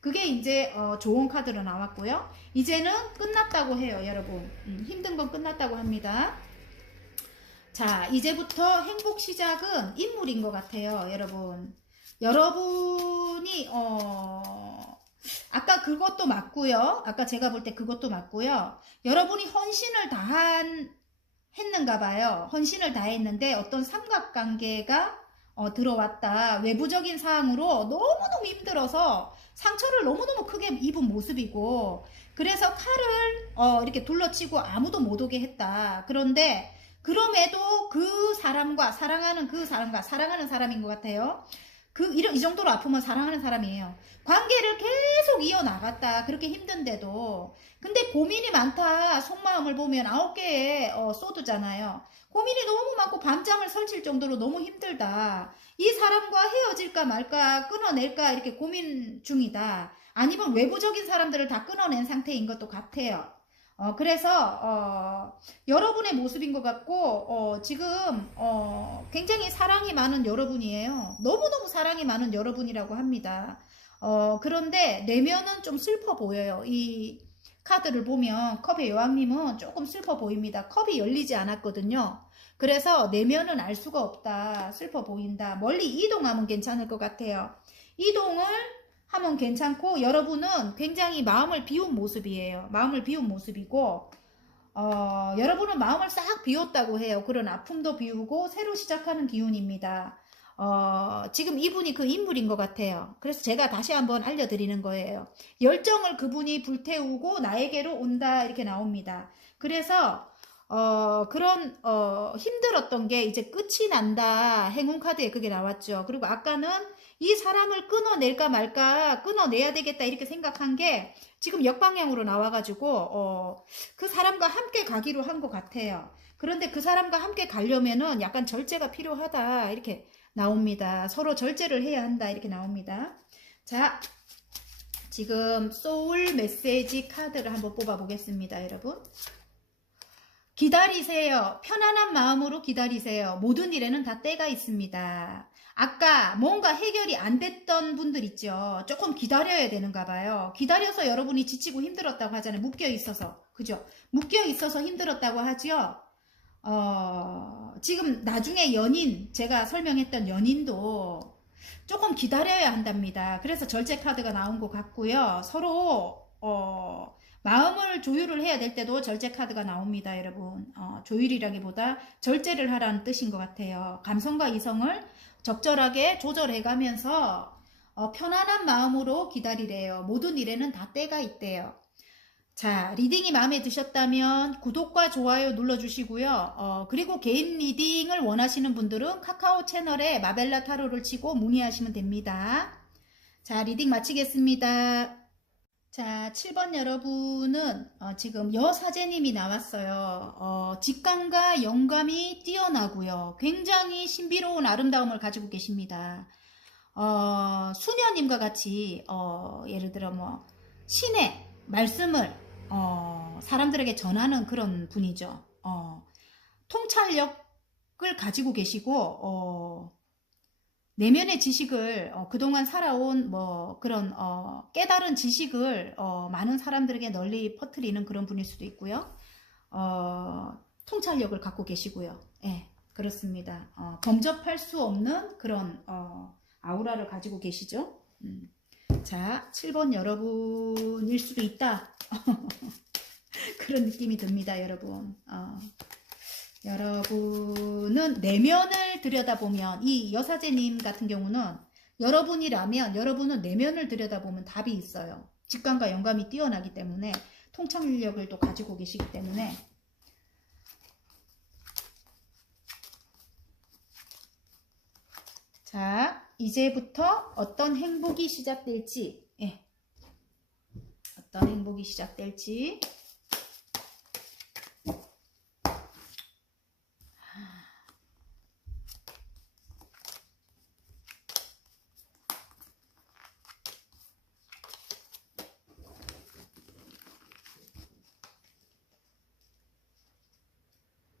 그게 이제 좋은 카드로 나왔고요. 이제는 끝났다고 해요, 여러분. 힘든 건 끝났다고 합니다. 자, 이제부터 행복 시작은 인물인 것 같아요, 여러분. 여러분이 아까 그것도 맞고요. 아까 제가 볼 때 그것도 맞고요. 여러분이 헌신을 했는가 봐요. 헌신을 다했는데 어떤 삼각관계가 들어왔다. 외부적인 사항으로 너무너무 힘들어서 상처를 너무너무 크게 입은 모습이고, 그래서 칼을 이렇게 둘러치고 아무도 못 오게 했다. 그런데 그럼에도 그 사람과 사랑하는 사람인 것 같아요. 이 정도로 아프면 사랑하는 사람이에요. 관계를 계속 이어나갔다. 그렇게 힘든데도. 근데 고민이 많다. 속마음을 보면 9개의 소드잖아요. 고민이 너무 많고 밤잠을 설칠 정도로 너무 힘들다. 이 사람과 헤어질까 말까 끊어낼까 이렇게 고민 중이다. 아니면 외부적인 사람들을 다 끊어낸 상태인 것도 같아요. 그래서 여러분의 모습인 것 같고 지금 굉장히 사랑이 많은 여러분이에요. 너무너무 사랑이 많은 여러분이라고 합니다. 그런데 내면은 좀 슬퍼 보여요. 이 카드를 보면 컵의 여왕님은 조금 슬퍼 보입니다. 컵이 열리지 않았거든요. 그래서 내면은 알 수가 없다. 슬퍼 보인다. 멀리 이동하면 괜찮을 것 같아요. 이동을 하면 괜찮고 여러분은 굉장히 마음을 비운 모습이에요. 마음을 비운 모습이고 여러분은 마음을 싹 비웠다고 해요. 그런 아픔도 비우고 새로 시작하는 기운입니다. 지금 이분이 그 인물인 것 같아요. 그래서 제가 다시 한번 알려드리는 거예요. 열정을 그분이 불태우고 나에게로 온다 이렇게 나옵니다. 그래서 그런 힘들었던 게 이제 끝이 난다. 행운 카드에 그게 나왔죠. 그리고 아까는 이 사람을 끊어낼까 말까 끊어내야 되겠다 이렇게 생각한 게 지금 역방향으로 나와가지고 그 사람과 함께 가기로 한 것 같아요. 그런데 그 사람과 함께 가려면은 약간 절제가 필요하다 이렇게 나옵니다. 서로 절제를 해야 한다 이렇게 나옵니다. 자, 지금 소울 메시지 카드를 한번 뽑아 보겠습니다, 여러분. 기다리세요. 편안한 마음으로 기다리세요. 모든 일에는 다 때가 있습니다. 아까 뭔가 해결이 안 됐던 분들 있죠. 조금 기다려야 되는가 봐요. 기다려서 여러분이 지치고 힘들었다고 하잖아요. 묶여 있어서. 그죠? 묶여 있어서 힘들었다고 하죠. 지금 나중에 연인, 제가 설명했던 연인도 조금 기다려야 한답니다. 그래서 절제 카드가 나온 것 같고요. 서로 마음을 조율을 해야 될 때도 절제 카드가 나옵니다, 여러분. 조율이라기보다 절제를 하라는 뜻인 것 같아요. 감성과 이성을 적절하게 조절해 가면서 편안한 마음으로 기다리래요. 모든 일에는 다 때가 있대요. 자, 리딩이 마음에 드셨다면 구독과 좋아요 눌러주시고요. 그리고 개인 리딩을 원하시는 분들은 카카오 채널에 마벨라 타로를 치고 문의하시면 됩니다. 자, 리딩 마치겠습니다. 자, 7번 여러분은 지금 여사제님이 나왔어요. 직감과 영감이 뛰어나고요. 굉장히 신비로운 아름다움을 가지고 계십니다. 수녀님과 같이 예를 들어 뭐 신의 말씀을 사람들에게 전하는 그런 분이죠. 통찰력을 가지고 계시고 내면의 지식을 그동안 살아온 뭐 그런 깨달은 지식을 많은 사람들에게 널리 퍼뜨리는 그런 분일 수도 있고요. 통찰력을 갖고 계시고요. 예, 그렇습니다. 범접할 수 없는 그런 아우라를 가지고 계시죠. 자, 7번 여러분일 수도 있다. 그런 느낌이 듭니다, 여러분. 여러분은 내면을 들여다보면, 이 여사제님 같은 경우는 여러분이라면 여러분은 내면을 들여다보면 답이 있어요. 직감과 영감이 뛰어나기 때문에 통찰력을 또 가지고 계시기 때문에 자, 이제부터 어떤 행복이 시작될지, 예. 어떤 행복이 시작될지.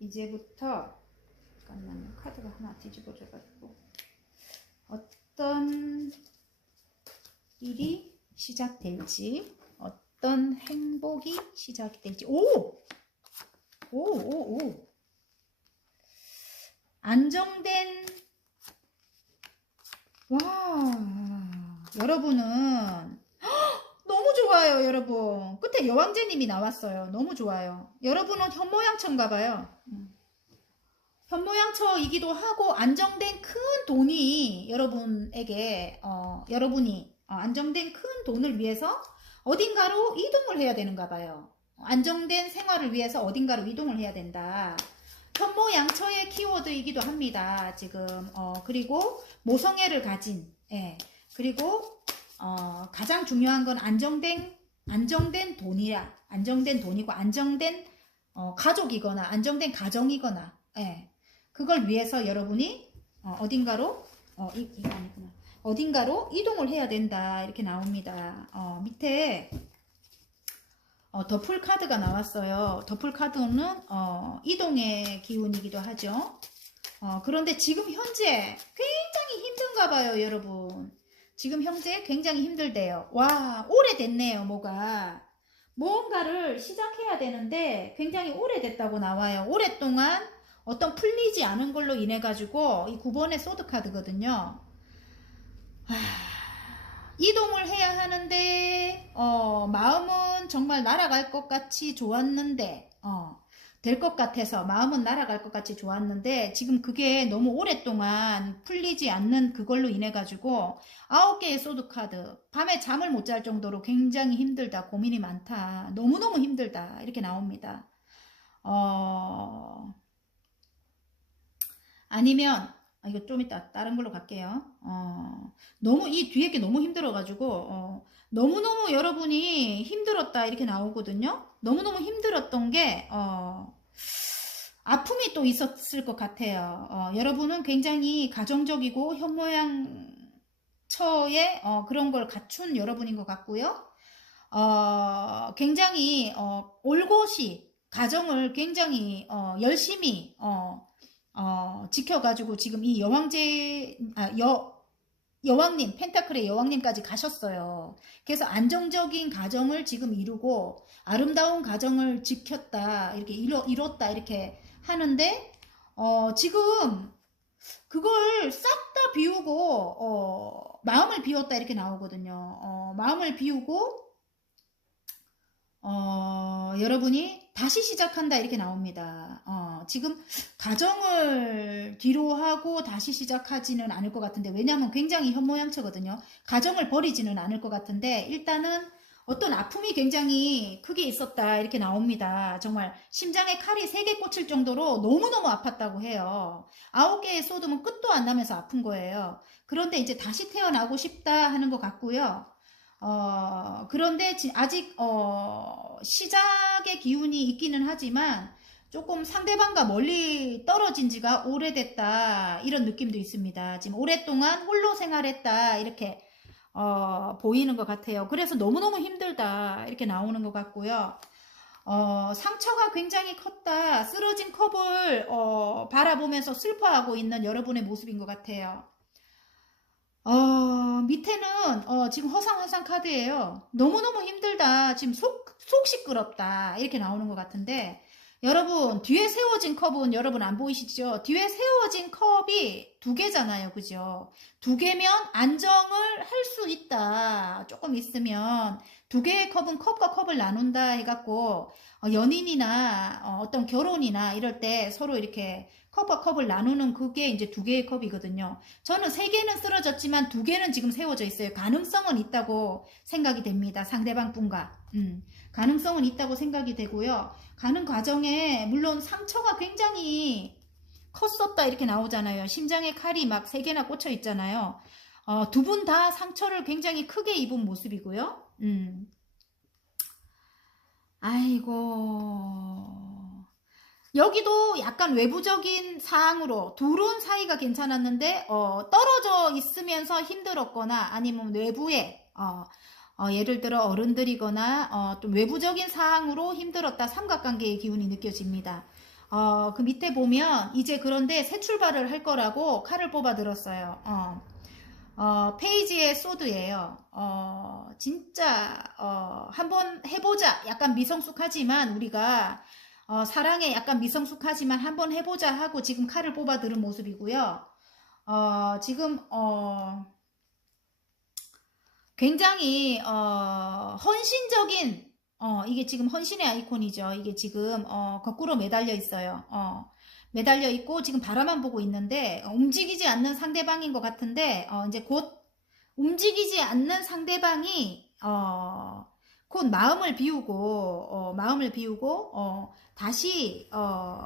이제부터 잠깐만요. 카드가 하나 뒤집어져가지고 어떤 일이 시작될지, 어떤 행복이 시작될지. 안정된, 여러분은 너무 좋아요, 여러분. 끝에 여왕제님이 나왔어요. 너무 좋아요. 여러분은 현모양처인가봐요. 현모양처이기도 하고 안정된 큰 돈이 여러분에게 여러분이 안정된 큰 돈을 위해서 어딘가로 이동을 해야 되는가 봐요. 안정된 생활을 위해서 어딘가로 이동을 해야 된다. 현모양처의 키워드이기도 합니다. 지금 그리고 모성애를 가진, 예. 그리고 가장 중요한 건 안정된 돈이야. 안정된 돈이고 안정된 가족이거나 안정된 가정이거나, 예. 그걸 위해서 여러분이 어딘가로 이거 아니구나. 어딘가로 이동을 해야 된다 이렇게 나옵니다. 밑에 더풀 카드가 나왔어요. 더풀 카드는 이동의 기운이기도 하죠. 그런데 지금 현재 굉장히 힘든가 봐요, 여러분. 지금 현재 굉장히 힘들대요. 와, 오래됐네요, 뭐가. 무언가를 시작해야 되는데 굉장히 오래됐다고 나와요. 오랫동안 어떤 풀리지 않은 걸로 인해 가지고 이 9번의 소드 카드거든요. 이동을 해야 하는데 마음은 정말 날아갈 것 같이 좋았는데 될 것 같아서 마음은 날아갈 것 같이 좋았는데 지금 그게 너무 오랫동안 풀리지 않는 그걸로 인해 가지고 9개의 소드 카드, 밤에 잠을 못 잘 정도로 굉장히 힘들다, 고민이 많다, 너무너무 힘들다 이렇게 나옵니다. 아니면 이거 좀 이따 다른 걸로 갈게요. 너무 이 뒤에 게 너무 힘들어가지고 너무너무 여러분이 힘들었다 이렇게 나오거든요. 너무너무 힘들었던 게 아픔이 또 있었을 것 같아요. 여러분은 굉장히 가정적이고 현모양처의 그런 걸 갖춘 여러분인 것 같고요. 굉장히 올곧이 가정을 굉장히 열심히 지켜가지고 지금 이 여왕님, 펜타클의 여왕님까지 가셨어요. 그래서 안정적인 가정을 지금 이루고 아름다운 가정을 지켰다, 이렇게 이뤘다, 이렇게 하는데, 지금 그걸 싹 다 비우고, 마음을 비웠다, 이렇게 나오거든요. 마음을 비우고, 여러분이 다시 시작한다 이렇게 나옵니다. 지금 가정을 뒤로 하고 다시 시작하지는 않을 것 같은데, 왜냐하면 굉장히 현모양처거든요. 가정을 버리지는 않을 것 같은데 일단은 어떤 아픔이 굉장히 크게 있었다 이렇게 나옵니다. 정말 심장에 칼이 3개 꽂힐 정도로 너무너무 아팠다고 해요. 9개의 소드면 끝도 안 나면서 아픈 거예요. 그런데 이제 다시 태어나고 싶다 하는 것 같고요. 그런데 아직 시작의 기운이 있기는 하지만 조금 상대방과 멀리 떨어진 지가 오래됐다 이런 느낌도 있습니다. 지금 오랫동안 홀로 생활했다 이렇게 보이는 것 같아요. 그래서 너무너무 힘들다 이렇게 나오는 것 같고요. 상처가 굉장히 컸다, 쓰러진 컵을 바라보면서 슬퍼하고 있는 여러분의 모습인 것 같아요. 밑에는 지금 허상환상 카드예요. 너무너무 힘들다, 지금 속 시끄럽다 이렇게 나오는 것 같은데, 여러분 뒤에 세워진 컵은 여러분 안 보이시죠? 뒤에 세워진 컵이 2개잖아요, 그죠? 2개면 안정을 할 수 있다. 조금 있으면 2개의 컵은 컵과 컵을 나눈다 해갖고 연인이나 어떤 결혼이나 이럴 때 서로 이렇게 컵과 컵을 나누는 그게 이제 2개의 컵이거든요. 저는 3개는 쓰러졌지만 2개는 지금 세워져 있어요. 가능성은 있다고 생각이 됩니다. 상대방 분과. 가능성은 있다고 생각이 되고요. 가는 과정에 물론 상처가 굉장히 컸었다 이렇게 나오잖아요. 심장에 칼이 막 3개나 꽂혀 있잖아요. 2분 다 상처를 굉장히 크게 입은 모습이고요. 아이고. 여기도 약간 외부적인 사항으로 둘은 사이가 괜찮았는데 떨어져 있으면서 힘들었거나 아니면 외부에 예를 들어 어른들이거나 좀 외부적인 사항으로 힘들었다, 삼각관계의 기운이 느껴집니다. 그 밑에 보면 이제 그런데 새 출발을 할 거라고 칼을 뽑아 들었어요. 페이지의 소드예요. 진짜 한번 해보자. 약간 미성숙하지만 우리가 사랑에 약간 미성숙하지만 한번 해보자 하고 지금 칼을 뽑아 들은 모습이고요. 지금 굉장히 헌신적인 이게 지금 헌신의 아이콘이죠. 이게 지금 거꾸로 매달려 있어요. 매달려 있고 지금 바라만 보고 있는데 움직이지 않는 상대방인 것 같은데 이제 곧 움직이지 않는 상대방이 곧 마음을 비우고 다시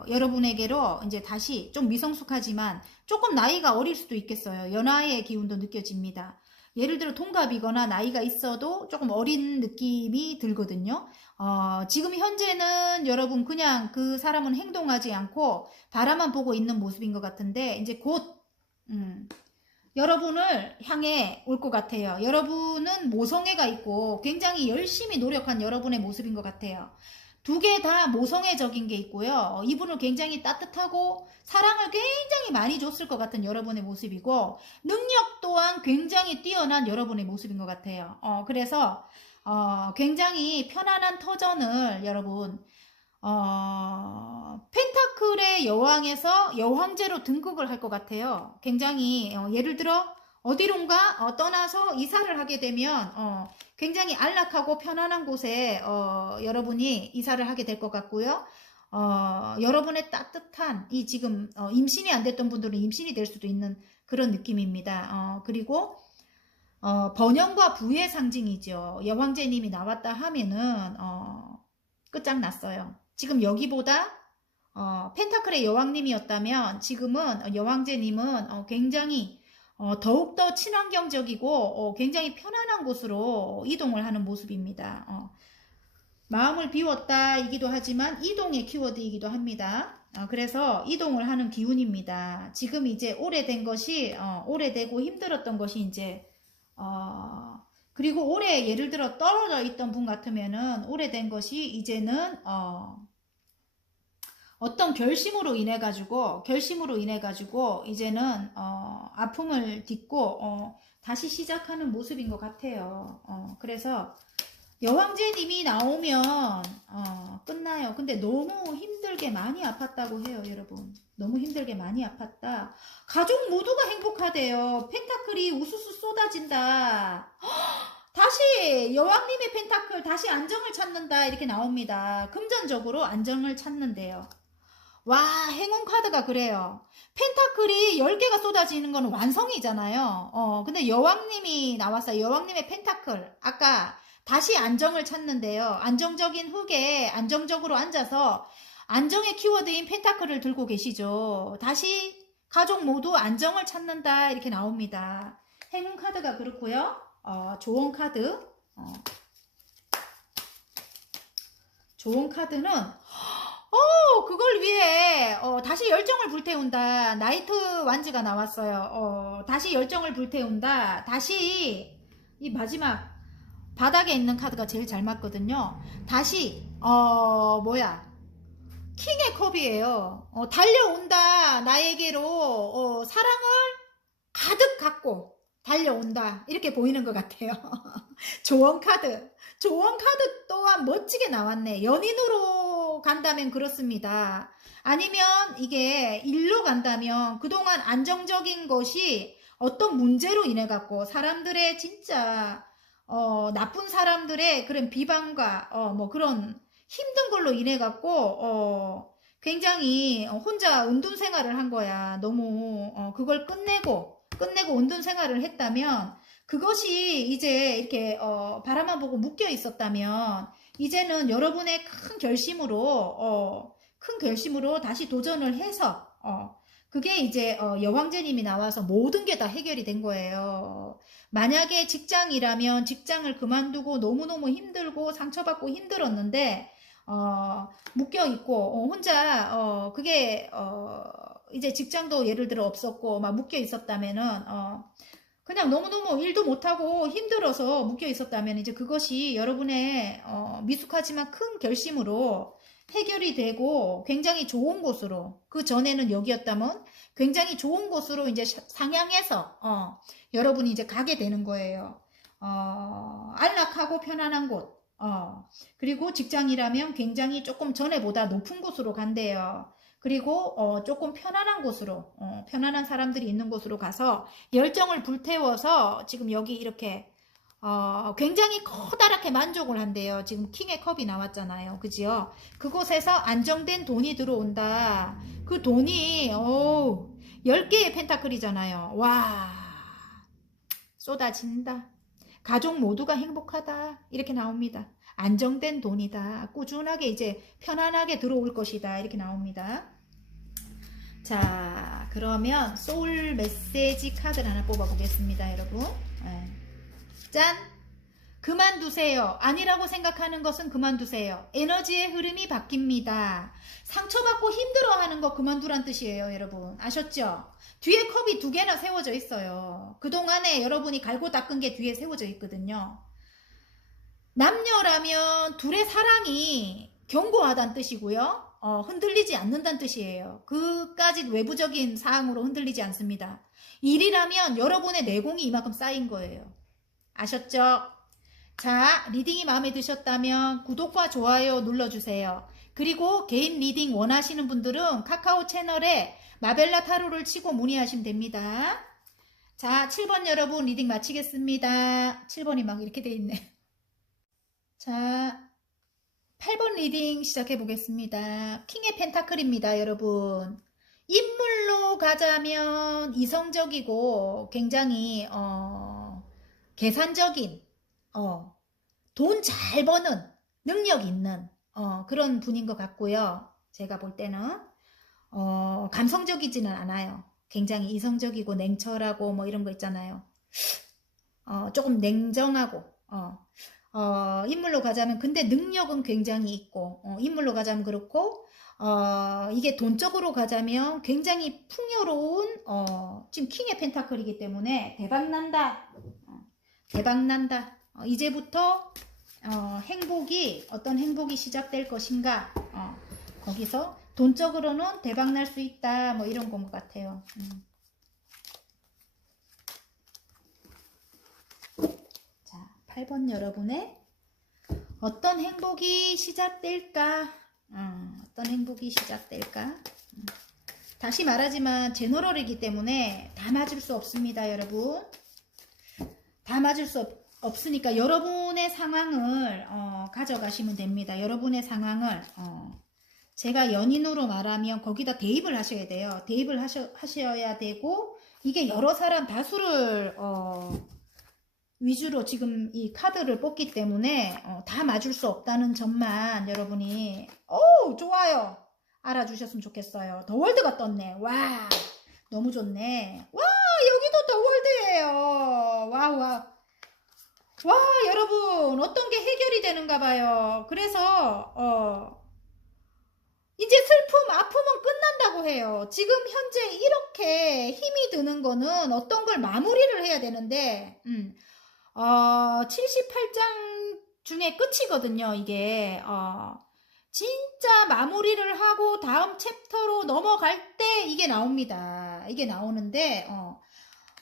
여러분에게로 이제 다시 좀 미성숙하지만 조금 나이가 어릴 수도 있겠어요. 연하의 기운도 느껴집니다. 예를 들어 동갑이거나 나이가 있어도 조금 어린 느낌이 들거든요. 지금 현재는 여러분 그냥 그 사람은 행동하지 않고 바라만 보고 있는 모습인 것 같은데 이제 곧 여러분을 향해 올 것 같아요. 여러분은 모성애가 있고 굉장히 열심히 노력한 여러분의 모습인 것 같아요. 2개 다 모성애적인 게 있고요. 이분을 굉장히 따뜻하고 사랑을 굉장히 많이 줬을 것 같은 여러분의 모습이고 능력 또한 굉장히 뛰어난 여러분의 모습인 것 같아요. 그래서 굉장히 편안한 터전을 여러분 펜타클의 여왕에서 여왕제로 등극을 할 것 같아요. 굉장히 예를 들어 어디론가 떠나서 이사를 하게 되면 굉장히 안락하고 편안한 곳에 여러분이 이사를 하게 될 것 같고요. 여러분의 따뜻한 이 지금 임신이 안 됐던 분들은 임신이 될 수도 있는 그런 느낌입니다. 그리고 번영과 부의 상징이죠. 여왕제님이 나왔다 하면은 끝장났어요. 지금 여기보다 펜타클의 여왕님이었다면 지금은 여왕제님은 굉장히 더욱더 친환경적이고 굉장히 편안한 곳으로 이동을 하는 모습입니다. 마음을 비웠다이기도 하지만 이동의 키워드이기도 합니다. 그래서 이동을 하는 기운입니다. 지금 이제 오래된 것이 오래되고 힘들었던 것이 이제 그리고 오래 예를 들어 떨어져 있던 분 같으면은 오래된 것이 이제는 어떤 결심으로 인해 가지고 이제는 아픔을 딛고 다시 시작하는 모습인 것 같아요. 그래서 여왕제님이 나오면 끝나요. 근데 너무 힘들게 많이 아팠다고 해요, 여러분. 너무 힘들게 많이 아팠다. 가족 모두가 행복하대요. 펜타클이 우수수 쏟아진다. 다시 여왕님의 펜타클 다시 안정을 찾는다 이렇게 나옵니다. 금전적으로 안정을 찾는데요. 와, 행운 카드가 그래요. 펜타클이 10개가 쏟아지는 건 완성이잖아요. 근데 여왕님이 나왔어요. 여왕님의 펜타클. 아까 다시 안정을 찾는데요. 안정적인 흙에 안정적으로 앉아서 안정의 키워드인 펜타클을 들고 계시죠. 다시 가족 모두 안정을 찾는다 이렇게 나옵니다. 행운 카드가 그렇고요. 조언 카드. 조언 카드는 그걸 위해 다시 열정을 불태운다. 나이트 완즈가 나왔어요. 다시 열정을 불태운다. 다시 이 마지막 바닥에 있는 카드가 제일 잘 맞거든요. 다시 킹의 컵이에요. 달려온다. 나에게로 사랑을 가득 갖고 달려온다. 이렇게 보이는 것 같아요. 조언 카드. 조언 카드 또한 멋지게 나왔네. 연인으로 간다면 그렇습니다. 아니면 이게 일로 간다면 그동안 안정적인 것이 어떤 문제로 인해 갖고 사람들의 진짜 나쁜 사람들의 그런 비방과 뭐 그런 힘든 걸로 인해 갖고 굉장히 혼자 은둔 생활을 한 거야. 너무 그걸 끝내고 은둔 생활을 했다면 그것이 이제 이렇게 바라만 보고 묶여 있었다면 이제는 여러분의 큰 결심으로 다시 도전을 해서 그게 이제 여왕제님이 나와서 모든 게 다 해결이 된 거예요. 만약에 직장이라면 직장을 그만두고 너무너무 힘들고 상처받고 힘들었는데 묶여있고 혼자 그게 이제 직장도 예를 들어 없었고 막 묶여있었다면은 그냥 너무너무 일도 못하고 힘들어서 묶여있었다면 이제 그것이 여러분의 미숙하지만 큰 결심으로 해결이 되고 굉장히 좋은 곳으로 그 전에는 여기였다면 굉장히 좋은 곳으로 이제 상향해서 여러분이 이제 가게 되는 거예요. 안락하고 편안한 곳 그리고 직장이라면 굉장히 조금 전에보다 높은 곳으로 간대요. 그리고 조금 편안한 곳으로 편안한 사람들이 있는 곳으로 가서 열정을 불태워서 지금 여기 이렇게 굉장히 커다랗게 만족을 한대요. 지금 킹의 컵이 나왔잖아요. 그지요? 그곳에서 안정된 돈이 들어온다. 그 돈이 10개의 펜타클이잖아요. 와, 쏟아진다. 가족 모두가 행복하다. 이렇게 나옵니다. 안정된 돈이다. 꾸준하게 이제 편안하게 들어올 것이다. 이렇게 나옵니다. 자, 그러면 소울 메시지 카드를 하나 뽑아보겠습니다, 여러분. 네. 짠! 그만두세요. 아니라고 생각하는 것은 그만두세요. 에너지의 흐름이 바뀝니다. 상처받고 힘들어하는 거 그만두란 뜻이에요, 여러분. 아셨죠? 뒤에 컵이 2개나 세워져 있어요. 그동안에 여러분이 갈고 닦은 게 뒤에 세워져 있거든요. 남녀라면 둘의 사랑이 견고하다는 뜻이고요. 흔들리지 않는다는 뜻이에요. 그까지 외부적인 사항으로 흔들리지 않습니다. 일이라면 여러분의 내공이 이만큼 쌓인 거예요. 아셨죠? 자, 리딩이 마음에 드셨다면 구독과 좋아요 눌러주세요. 그리고 개인 리딩 원하시는 분들은 카카오 채널에 마벨라 타로를 치고 문의하시면 됩니다. 자, 7번 여러분 리딩 마치겠습니다. 7번이 막 이렇게 돼 있네. 자, 8번 리딩 시작해 보겠습니다. 킹의 펜타클입니다, 여러분. 인물로 가자면 이성적이고 굉장히 계산적인 돈 잘 버는 능력 있는 그런 분인 것 같고요. 제가 볼 때는 감성적이지는 않아요. 굉장히 이성적이고 냉철하고 뭐 이런 거 있잖아요. 조금 냉정하고 인물로 가자면 근데 능력은 굉장히 있고 인물로 가자면 그렇고 이게 돈적으로 가자면 굉장히 풍요로운 지금 킹의 펜타클이기 때문에 대박난다. 대박난다. 이제부터 행복이 어떤 행복이 시작될 것인가 거기서 돈적으로는 대박날 수 있다 뭐 이런 것 같아요. 자, 8번 여러분의 어떤 행복이 시작될까? 어떤 행복이 시작될까? 다시 말하지만 제너럴이기 때문에 다 맞을 수 없습니다, 여러분. 다 맞을 수 없으니까 여러분의 상황을 가져가시면 됩니다. 여러분의 상황을 제가 연인으로 말하면 거기다 대입을 하셔야 돼요. 대입을 하셔야 되고 이게 여러 사람 다수를 위주로 지금 이 카드를 뽑기 때문에 다 맞을 수 없다는 점만 여러분이 좋아요. 알아주셨으면 좋겠어요. 더 월드가 떴네. 와, 너무 좋네. 와, 여기도 더 월드예요. 와, 여러분 어떤 게 해결이 되는가 봐요. 그래서 이제 슬픔, 아픔은 끝난다고 해요. 지금 현재 이렇게 힘이 드는 거는 어떤 걸 마무리를 해야 되는데 78장 중에 끝이거든요. 이게 진짜 마무리를 하고 다음 챕터로 넘어갈 때 이게 나옵니다. 이게 나오는데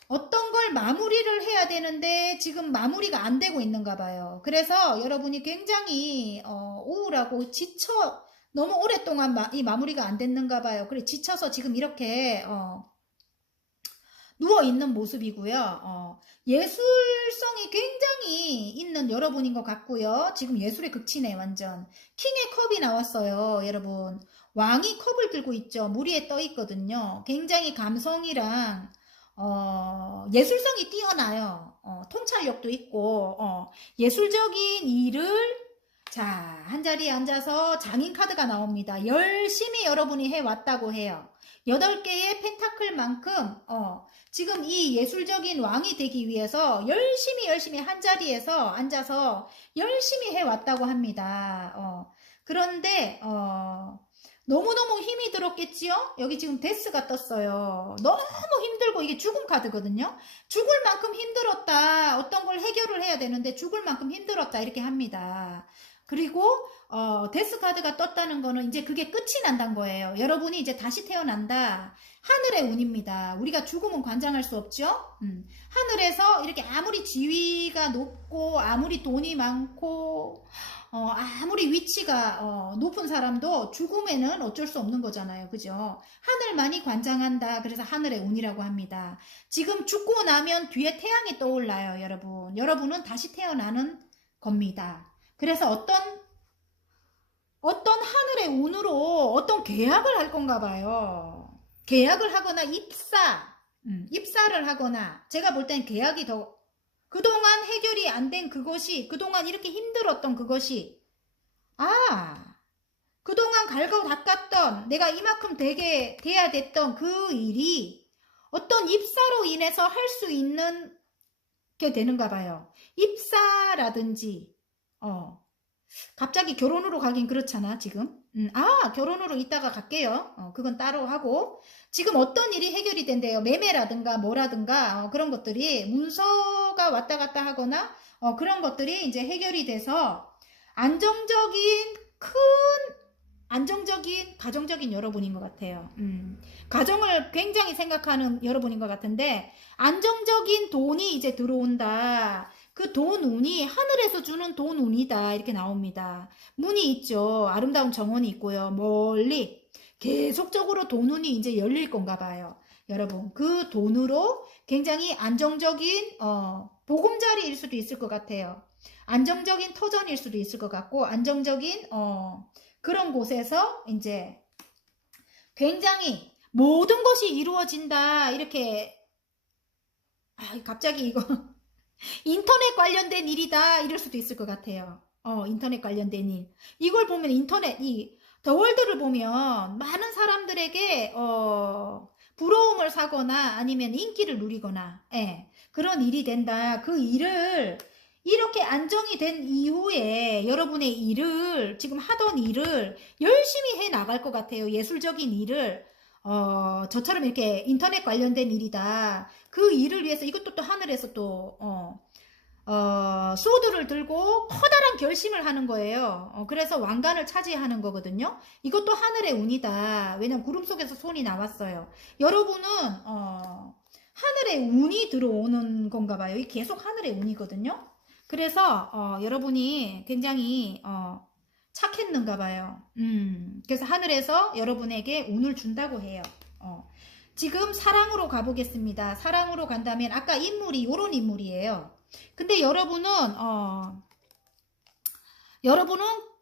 어떤 걸 마무리를 해야 되는데 지금 마무리가 안 되고 있는가 봐요. 그래서 여러분이 굉장히 우울하고 지쳐 너무 오랫동안 이 마무리가 안 됐는가 봐요. 그래 지쳐서 지금 이렇게 누워있는 모습이고요. 예술성이 굉장히 있는 여러분인 것 같고요. 지금 예술의 극치네 완전. 킹의 컵이 나왔어요. 여러분 왕이 컵을 들고 있죠. 물 위에 떠 있거든요. 굉장히 감성이랑 예술성이 뛰어나요. 통찰력도 있고 예술적인 일을 자, 한자리에 앉아서 장인 카드가 나옵니다. 열심히 여러분이 해왔다고 해요. 8개의 펜타클만큼 지금 이 예술적인 왕이 되기 위해서 열심히 한자리에서 앉아서 열심히 해왔다고 합니다. 그런데 너무너무 힘이 들었겠지요? 여기 지금 데스가 떴어요. 너무 힘들고 이게 죽음 카드거든요. 죽을 만큼 힘들었다. 어떤 걸 해결을 해야 되는데 죽을 만큼 힘들었다. 이렇게 합니다. 그리고 데스 카드가 떴다는 거는 이제 그게 끝이 난다는 거예요. 여러분이 이제 다시 태어난다. 하늘의 운입니다. 우리가 죽음은 관장할 수 없죠. 하늘에서 이렇게 아무리 지위가 높고 아무리 돈이 많고 아무리 위치가 높은 사람도 죽음에는 어쩔 수 없는 거잖아요. 그죠? 하늘만이 관장한다. 그래서 하늘의 운이라고 합니다. 지금 죽고 나면 뒤에 태양이 떠올라요. 여러분은 다시 태어나는 겁니다. 그래서 어떤 하늘의 운으로 어떤 계약을 할 건가 봐요. 계약을 하거나 입사를 하거나 제가 볼 땐 계약이 더 그동안 해결이 안 된 그것이 그동안 이렇게 힘들었던 그것이 그동안 갈고 닦았던 내가 이만큼 되게 돼야 됐던 그 일이 어떤 입사로 인해서 할 수 있는 게 되는가 봐요. 입사라든지 갑자기 결혼으로 가긴 그렇잖아 지금. 결혼으로 이따가 갈게요. 그건 따로 하고 지금 어떤 일이 해결이 된대요. 매매라든가 뭐라든가 그런 것들이 문서가 왔다 갔다 하거나 그런 것들이 이제 해결이 돼서 안정적인 가정적인 여러분인 것 같아요. 가정을 굉장히 생각하는 여러분인 것 같은데 안정적인 돈이 이제 들어온다. 그 돈운이 하늘에서 주는 돈운이다 이렇게 나옵니다. 문이 있죠. 아름다운 정원이 있고요. 멀리 계속적으로 돈운이 이제 열릴 건가 봐요. 여러분 그 돈으로 굉장히 안정적인 보금자리일 수도 있을 것 같아요. 안정적인 터전일 수도 있을 것 같고 안정적인 그런 곳에서 이제 굉장히 모든 것이 이루어진다 이렇게 갑자기 이거 인터넷 관련된 일이다 이럴 수도 있을 것 같아요. 인터넷 관련된 일. 이걸 보면 인터넷 더 월드를 보면 많은 사람들에게 부러움을 사거나 아니면 인기를 누리거나 그런 일이 된다. 그 일을 이렇게 안정이 된 이후에 여러분의 일을 지금 하던 일을 열심히 해 나갈 것 같아요. 예술적인 일을 저처럼 이렇게 인터넷 관련된 일이다. 그 일을 위해서 이것도 또 하늘에서 또 소드를 들고 커다란 결심을 하는 거예요. 그래서 왕관을 차지하는 거거든요. 이것도 하늘의 운이다. 왜냐면 구름 속에서 손이 나왔어요. 여러분은 하늘의 운이 들어오는 건가 봐요. 이게 계속 하늘의 운이거든요. 그래서 여러분이 굉장히 착했는가 봐요. 그래서 하늘에서 여러분에게 운을 준다고 해요. 지금 사랑으로 가보겠습니다. 사랑으로 간다면 아까 인물이 요런 인물이에요. 근데 여러분은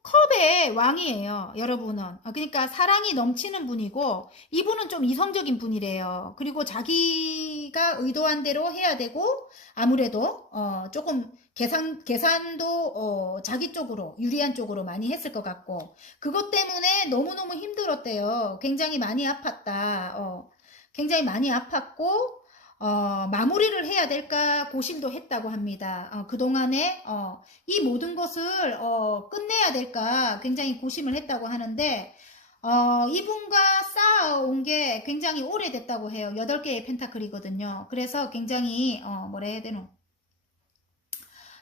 컵의 왕이에요. 여러분은 그러니까 사랑이 넘치는 분이고 이분은 좀 이성적인 분이래요. 그리고 자기가 의도한 대로 해야 되고 아무래도 조금 계산도 자기 쪽으로 유리한 쪽으로 많이 했을 것 같고 그것 때문에 너무너무 힘들었대요. 굉장히 많이 아팠다. 굉장히 많이 아팠고 마무리를 해야 될까 고심도 했다고 합니다. 그동안에 이 모든 것을 끝내야 될까 굉장히 고심을 했다고 하는데 이분과 쌓아온 게 굉장히 오래됐다고 해요. 8개의 펜타클이거든요. 그래서 굉장히 뭐라 해야 되노?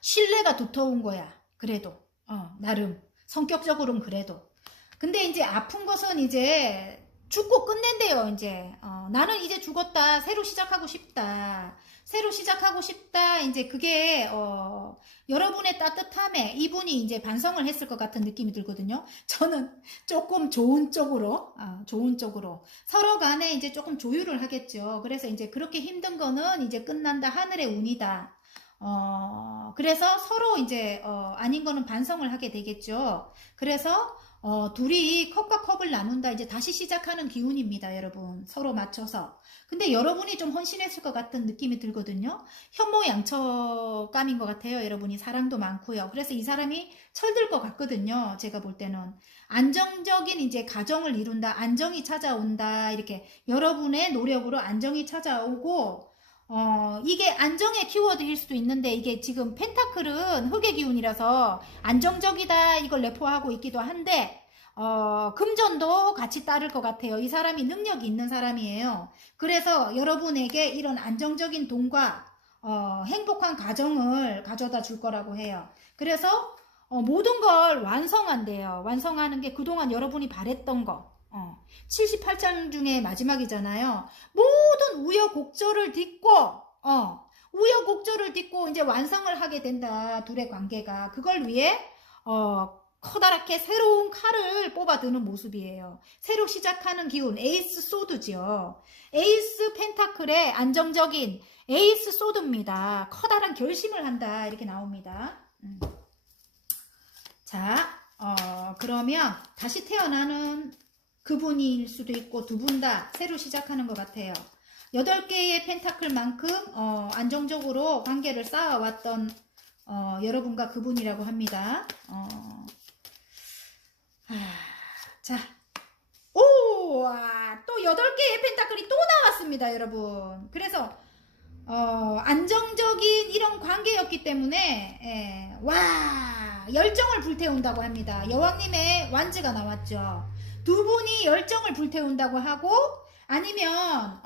신뢰가 두터운 거야. 그래도 나름 성격적으로는 그래도. 근데 이제 아픈 것은 이제 죽고 끝낸대요. 이제 나는 이제 죽었다. 새로 시작하고 싶다. 새로 시작하고 싶다. 이제 그게 여러분의 따뜻함에 이분이 이제 반성을 했을 것 같은 느낌이 들거든요. 저는 조금 좋은 쪽으로 서로 간에 이제 조금 조율을 하겠죠. 그래서 이제 그렇게 힘든 거는 이제 끝난다. 하늘의 운이다. 그래서 서로 이제 아닌 거는 반성을 하게 되겠죠. 그래서 둘이 컵과 컵을 나눈다. 이제 다시 시작하는 기운입니다, 여러분. 서로 맞춰서. 근데 여러분이 좀 헌신했을 것 같은 느낌이 들거든요. 현모양처감인 것 같아요, 여러분이. 사랑도 많고요. 그래서 이 사람이 철들 것 같거든요, 제가 볼 때는. 안정적인 이제 가정을 이룬다. 안정이 찾아온다. 이렇게 여러분의 노력으로 안정이 찾아오고 이게 안정의 키워드일 수도 있는데 이게 지금 펜타클은 흙의 기운이라서 안정적이다 이걸 내포하고 있기도 한데 금전도 같이 따를 것 같아요. 이 사람이 능력이 있는 사람이에요. 그래서 여러분에게 이런 안정적인 돈과 행복한 가정을 가져다 줄 거라고 해요. 그래서 모든 걸 완성한대요. 완성하는 게 그동안 여러분이 바랬던 거 78장 중에 마지막이잖아요. 모든 우여곡절을 딛고 이제 완성을 하게 된다. 둘의 관계가. 그걸 위해 커다랗게 새로운 칼을 뽑아드는 모습이에요. 새로 시작하는 기운. 에이스 소드죠. 에이스 펜타클의 안정적인 에이스 소드입니다. 커다란 결심을 한다. 이렇게 나옵니다. 자, 그러면 다시 태어나는 그분일 수도 있고 두 분 다 새로 시작하는 것 같아요. 8개의 펜타클만큼 안정적으로 관계를 쌓아왔던 여러분과 그분이라고 합니다. 자, 또 8개의 펜타클이 또 나왔습니다, 여러분. 그래서 안정적인 이런 관계였기 때문에 열정을 불태운다고 합니다. 여왕님의 완즈가 나왔죠. 두 분이 열정을 불태운다고 하고 아니면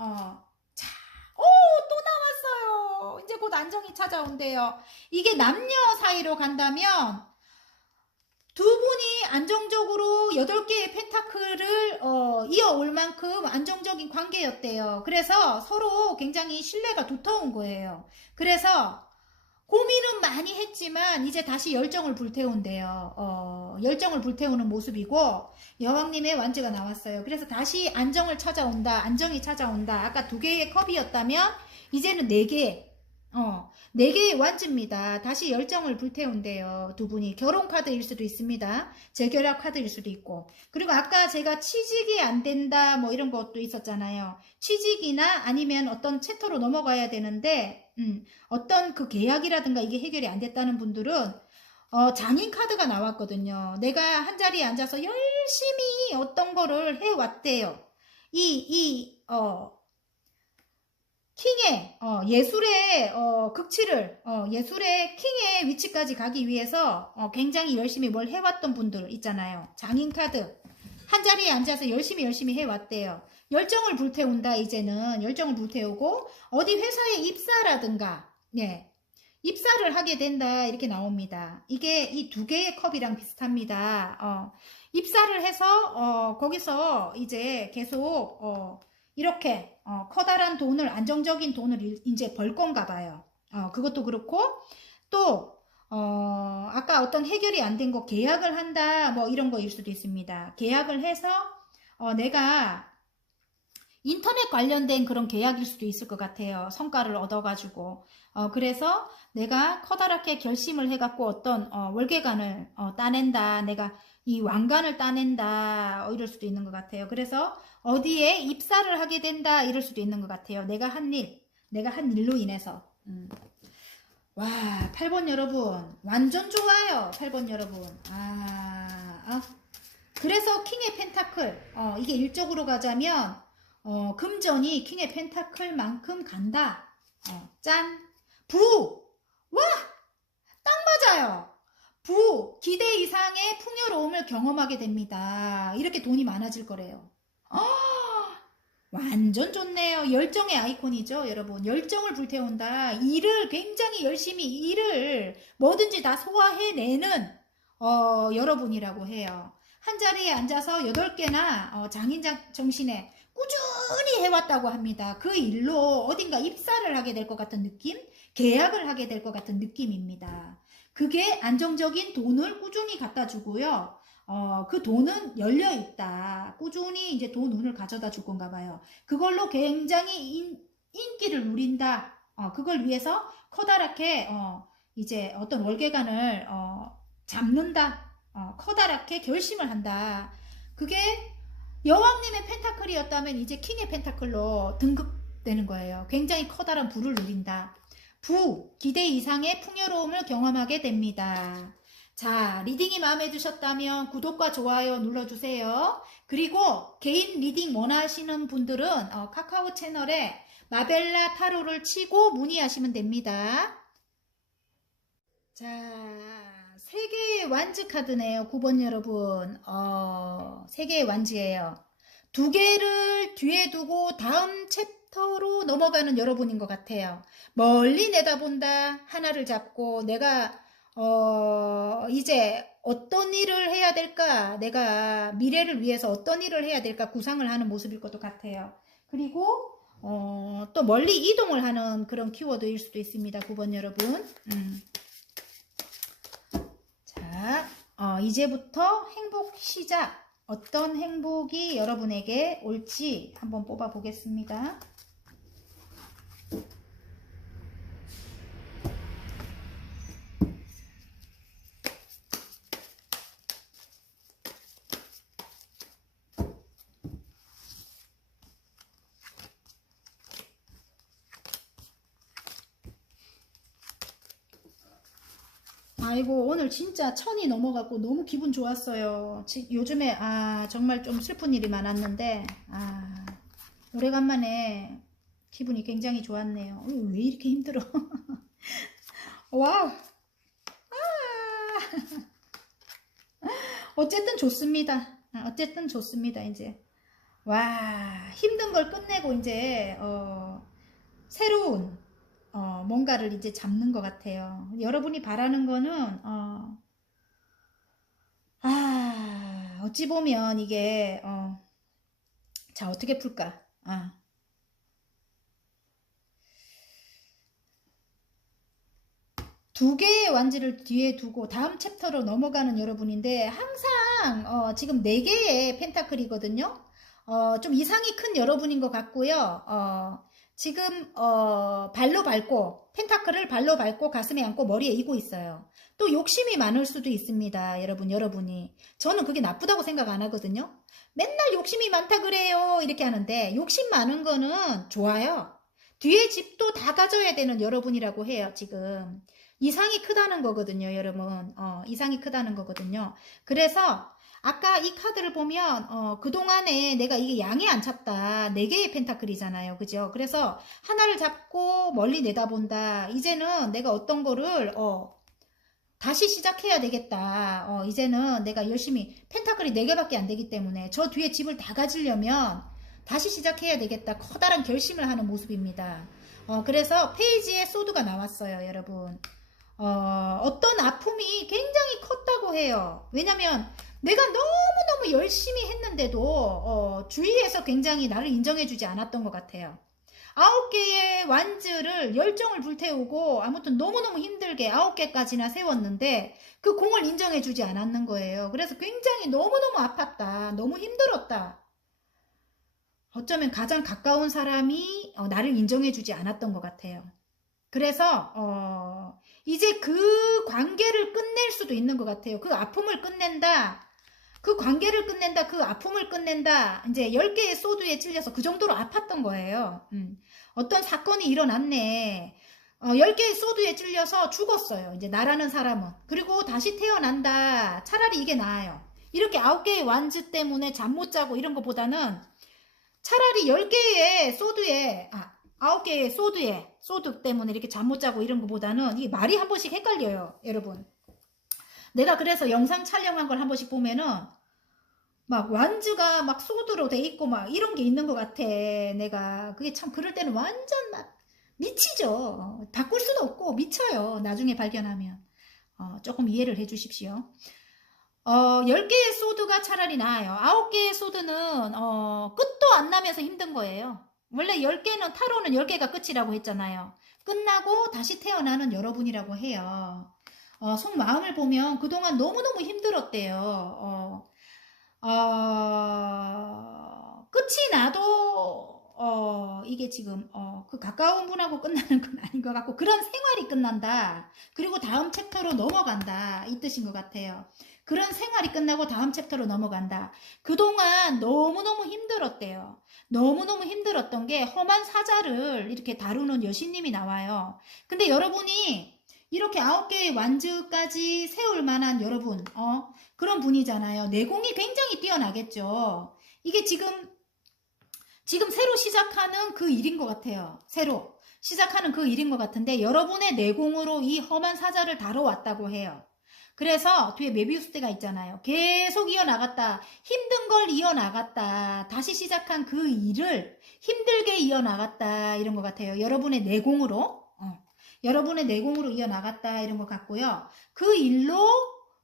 또 나왔어요. 이제 곧 안정이 찾아온대요. 이게 남녀 사이로 간다면 두 분이 안정적으로 8개의 펜타클을 이어올 만큼 안정적인 관계였대요. 그래서 서로 굉장히 신뢰가 두터운 거예요. 그래서 고민은 많이 했지만 이제 다시 열정을 불태운대요. 열정을 불태우는 모습이고 여왕님의 완주가 나왔어요. 그래서 다시 안정을 찾아온다. 안정이 찾아온다. 아까 2개의 컵이었다면 이제는 4개. 4개의 완주입니다. 다시 열정을 불태운대요. 두 분이 결혼 카드일 수도 있습니다. 재결합 카드일 수도 있고. 그리고 아까 제가 취직이 안 된다 뭐 이런 것도 있었잖아요. 취직이나 아니면 어떤 챕터로 넘어가야 되는데 어떤 그 계약이라든가 이게 해결이 안 됐다는 분들은 장인 카드가 나왔거든요. 내가 한 자리에 앉아서 열심히 어떤 거를 해왔대요. 킹의 예술의 극치를 예술의 킹의 위치까지 가기 위해서 굉장히 열심히 뭘 해왔던 분들 있잖아요. 장인 카드 한 자리에 앉아서 열심히 해왔대요. 열정을 불태운다. 이제는 열정을 불태우고 어디 회사에 입사라든가 입사를 하게 된다 이렇게 나옵니다. 이게 이 2개의 컵이랑 비슷합니다. 입사를 해서 거기서 이제 계속 이렇게 커다란 돈을 안정적인 돈을 이제 벌 건가 봐요. 그것도 그렇고 또 아까 어떤 해결이 안 된 거 계약을 한다 뭐 이런 거일 수도 있습니다. 계약을 해서 내가 인터넷 관련된 그런 계약일 수도 있을 것 같아요. 성과를 얻어가지고 그래서 내가 커다랗게 결심을 해갖고 어떤 월계관을 따낸다. 내가 이 왕관을 따낸다 이럴 수도 있는 것 같아요. 그래서 어디에 입사를 하게 된다 이럴 수도 있는 것 같아요. 내가 한 일로 인해서 와 8번 여러분 완전 좋아요. 8번 여러분 그래서 킹의 펜타클 이게 일적으로 가자면 금전이 킹의 펜타클만큼 간다. 짠! 부! 와! 딱 맞아요. 부! 기대 이상의 풍요로움을 경험하게 됩니다. 이렇게 돈이 많아질 거래요. 완전 좋네요. 열정의 아이콘이죠, 여러분. 열정을 불태운다. 일을 굉장히 열심히 일을 뭐든지 다 소화해내는 여러분이라고 해요. 한 자리에 앉아서 8개나 장인장 정신에 꾸준히 해왔다고 합니다. 그 일로 어딘가 입사를 하게 될 것 같은 느낌? 계약을 하게 될 것 같은 느낌입니다. 그게 안정적인 돈을 꾸준히 갖다 주고요. 그 돈은 열려있다. 꾸준히 이제 돈을 가져다 줄 건가 봐요. 그걸로 굉장히 인기를 누린다. 그걸 위해서 커다랗게 이제 어떤 월계관을 잡는다. 커다랗게 결심을 한다. 그게 여왕님의 펜타클이었다면 이제 킹의 펜타클로 등급되는 거예요. 굉장히 커다란 부를 누린다. 부, 기대 이상의 풍요로움을 경험하게 됩니다. 자, 리딩이 마음에 드셨다면 구독과 좋아요 눌러주세요. 그리고 개인 리딩 원하시는 분들은 카카오 채널에 마벨라 타로를 치고 문의하시면 됩니다. 자, 3개의 완즈 카드네요. 9번 여러분. 3개의 완즈예요. 2개를 뒤에 두고 다음 챕터로 넘어가는 여러분인 것 같아요. 멀리 내다본다. 하나를 잡고 내가 이제 어떤 일을 해야 될까? 내가 미래를 위해서 어떤 일을 해야 될까? 구상을 하는 모습일 것도 같아요. 그리고 또 멀리 이동을 하는 그런 키워드일 수도 있습니다. 9번 여러분. 자, 이제부터 행복 시작. 어떤 행복이 여러분에게 올지 한번 뽑아 보겠습니다. 아이고 오늘 진짜 1000이 넘어갔고 너무 기분 좋았어요. 요즘에 정말 좀 슬픈 일이 많았는데 오래간만에 기분이 굉장히 좋았네요. 왜 이렇게 힘들어. 와우. 어쨌든 좋습니다. 어쨌든 좋습니다. 이제 와 힘든 걸 끝내고 이제 새로운 뭔가를 이제 잡는 것 같아요. 여러분이 바라는 거는 어찌 보면 이게 자 어떻게 풀까? 두 개의 완지를 뒤에 두고 다음 챕터로 넘어가는 여러분인데 항상 지금 네 개의 펜타클이거든요. 좀 이상이 큰 여러분인 것 같고요. 지금 발로 밟고 펜타클을 발로 밟고 가슴에 안고 머리에 이고 있어요. 또 욕심이 많을 수도 있습니다. 여러분이. 저는 그게 나쁘다고 생각 안 하거든요. 맨날 욕심이 많다 그래요. 이렇게 하는데 욕심 많은 거는 좋아요. 뒤에 집도 다 가져야 되는 여러분이라고 해요. 지금. 이상이 크다는 거거든요, 여러분. 이상이 크다는 거거든요. 그래서 아까 이 카드를 보면 그동안에 내가 이게 양이 안 찼다. 4개의 펜타클이잖아요. 그죠? 그래서 하나를 잡고 멀리 내다본다. 이제는 내가 어떤 거를 다시 시작해야 되겠다. 이제는 내가 열심히 펜타클이 4개밖에 안 되기 때문에 저 뒤에 집을 다 가지려면 다시 시작해야 되겠다. 커다란 결심을 하는 모습입니다. 그래서 페이지에 소드가 나왔어요, 여러분. 어떤 아픔이 굉장히 컸다고 해요. 왜냐면 내가 너무너무 열심히 했는데도 주위에서 굉장히 나를 인정해주지 않았던 것 같아요. 9개의 완즈를 열정을 불태우고 아무튼 너무너무 힘들게 9개까지나 세웠는데 그 공을 인정해주지 않았는 거예요. 그래서 굉장히 너무너무 아팠다. 너무 힘들었다. 어쩌면 가장 가까운 사람이 나를 인정해주지 않았던 것 같아요. 그래서 이제 그 관계를 끝낼 수도 있는 것 같아요. 그 아픔을 끝낸다. 그 관계를 끝낸다. 그 아픔을 끝낸다. 이제 10개의 소드에 찔려서 그 정도로 아팠던 거예요. 어떤 사건이 일어났네. 10개의 소드에 찔려서 죽었어요. 이제 나라는 사람은. 그리고 다시 태어난다. 차라리 이게 나아요. 이렇게 9개의 완즈 때문에 잠 못 자고 이런 것보다는 차라리 10개의 소드에 9개의 소드 때문에 이렇게 잠 못 자고 이런 것보다는 이 말이 한 번씩 헷갈려요, 여러분. 내가 그래서 영상 촬영한 걸 한 번씩 보면은 막 완즈가 막 소드로 돼 있고 막 이런 게 있는 것 같아. 내가 그게 참 그럴 때는 완전 막 미치죠. 바꿀 수도 없고 미쳐요. 나중에 발견하면. 조금 이해를 해 주십시오. 10개의 소드가 차라리 나아요. 9개의 소드는 끝도 안 나면서 힘든 거예요. 원래 10개는 타로는 10개가 끝이라고 했잖아요. 끝나고 다시 태어나는 여러분이라고 해요. 속마음을 보면 그동안 너무너무 힘들었대요. 끝이 나도 이게 지금 그 가까운 분하고 끝나는 건 아닌 것 같고 그런 생활이 끝난다. 그리고 다음 챕터로 넘어간다. 이 뜻인 것 같아요. 그런 생활이 끝나고 다음 챕터로 넘어간다. 그동안 너무너무 힘들었대요. 너무너무 힘들었던 게 험한 사자를 이렇게 다루는 여신님이 나와요. 근데 여러분이 이렇게 9개의 완즈까지 세울 만한 여러분, 그런 분이잖아요. 내공이 굉장히 뛰어나겠죠. 이게 지금 새로 시작하는 그 일인 것 같아요. 새로 시작하는 그 일인 것 같은데 여러분의 내공으로 이 험한 사자를 다뤄왔다고 해요. 그래서 뒤에 메비우스 떼가 있잖아요. 계속 이어나갔다. 힘든 걸 이어나갔다. 다시 시작한 그 일을 힘들게 이어나갔다. 이런 것 같아요. 여러분의 내공으로. 여러분의 내공으로 이어나갔다. 이런 것 같고요. 그 일로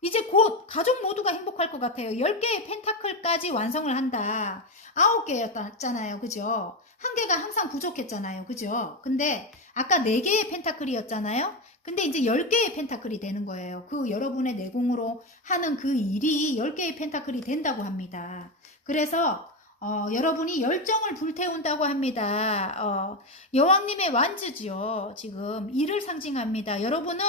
이제 곧 가족 모두가 행복할 것 같아요. 10개의 펜타클까지 완성을 한다. 9개였잖아요. 그죠? 한 개가 항상 부족했잖아요. 그죠? 근데 아까 4개의 펜타클이었잖아요. 근데 이제 10개의 펜타클이 되는 거예요. 그 여러분의 내공으로 하는 그 일이 10개의 펜타클이 된다고 합니다. 그래서 여러분이 열정을 불태운다고 합니다. 여왕님의 완즈지요. 지금 일을 상징합니다. 여러분은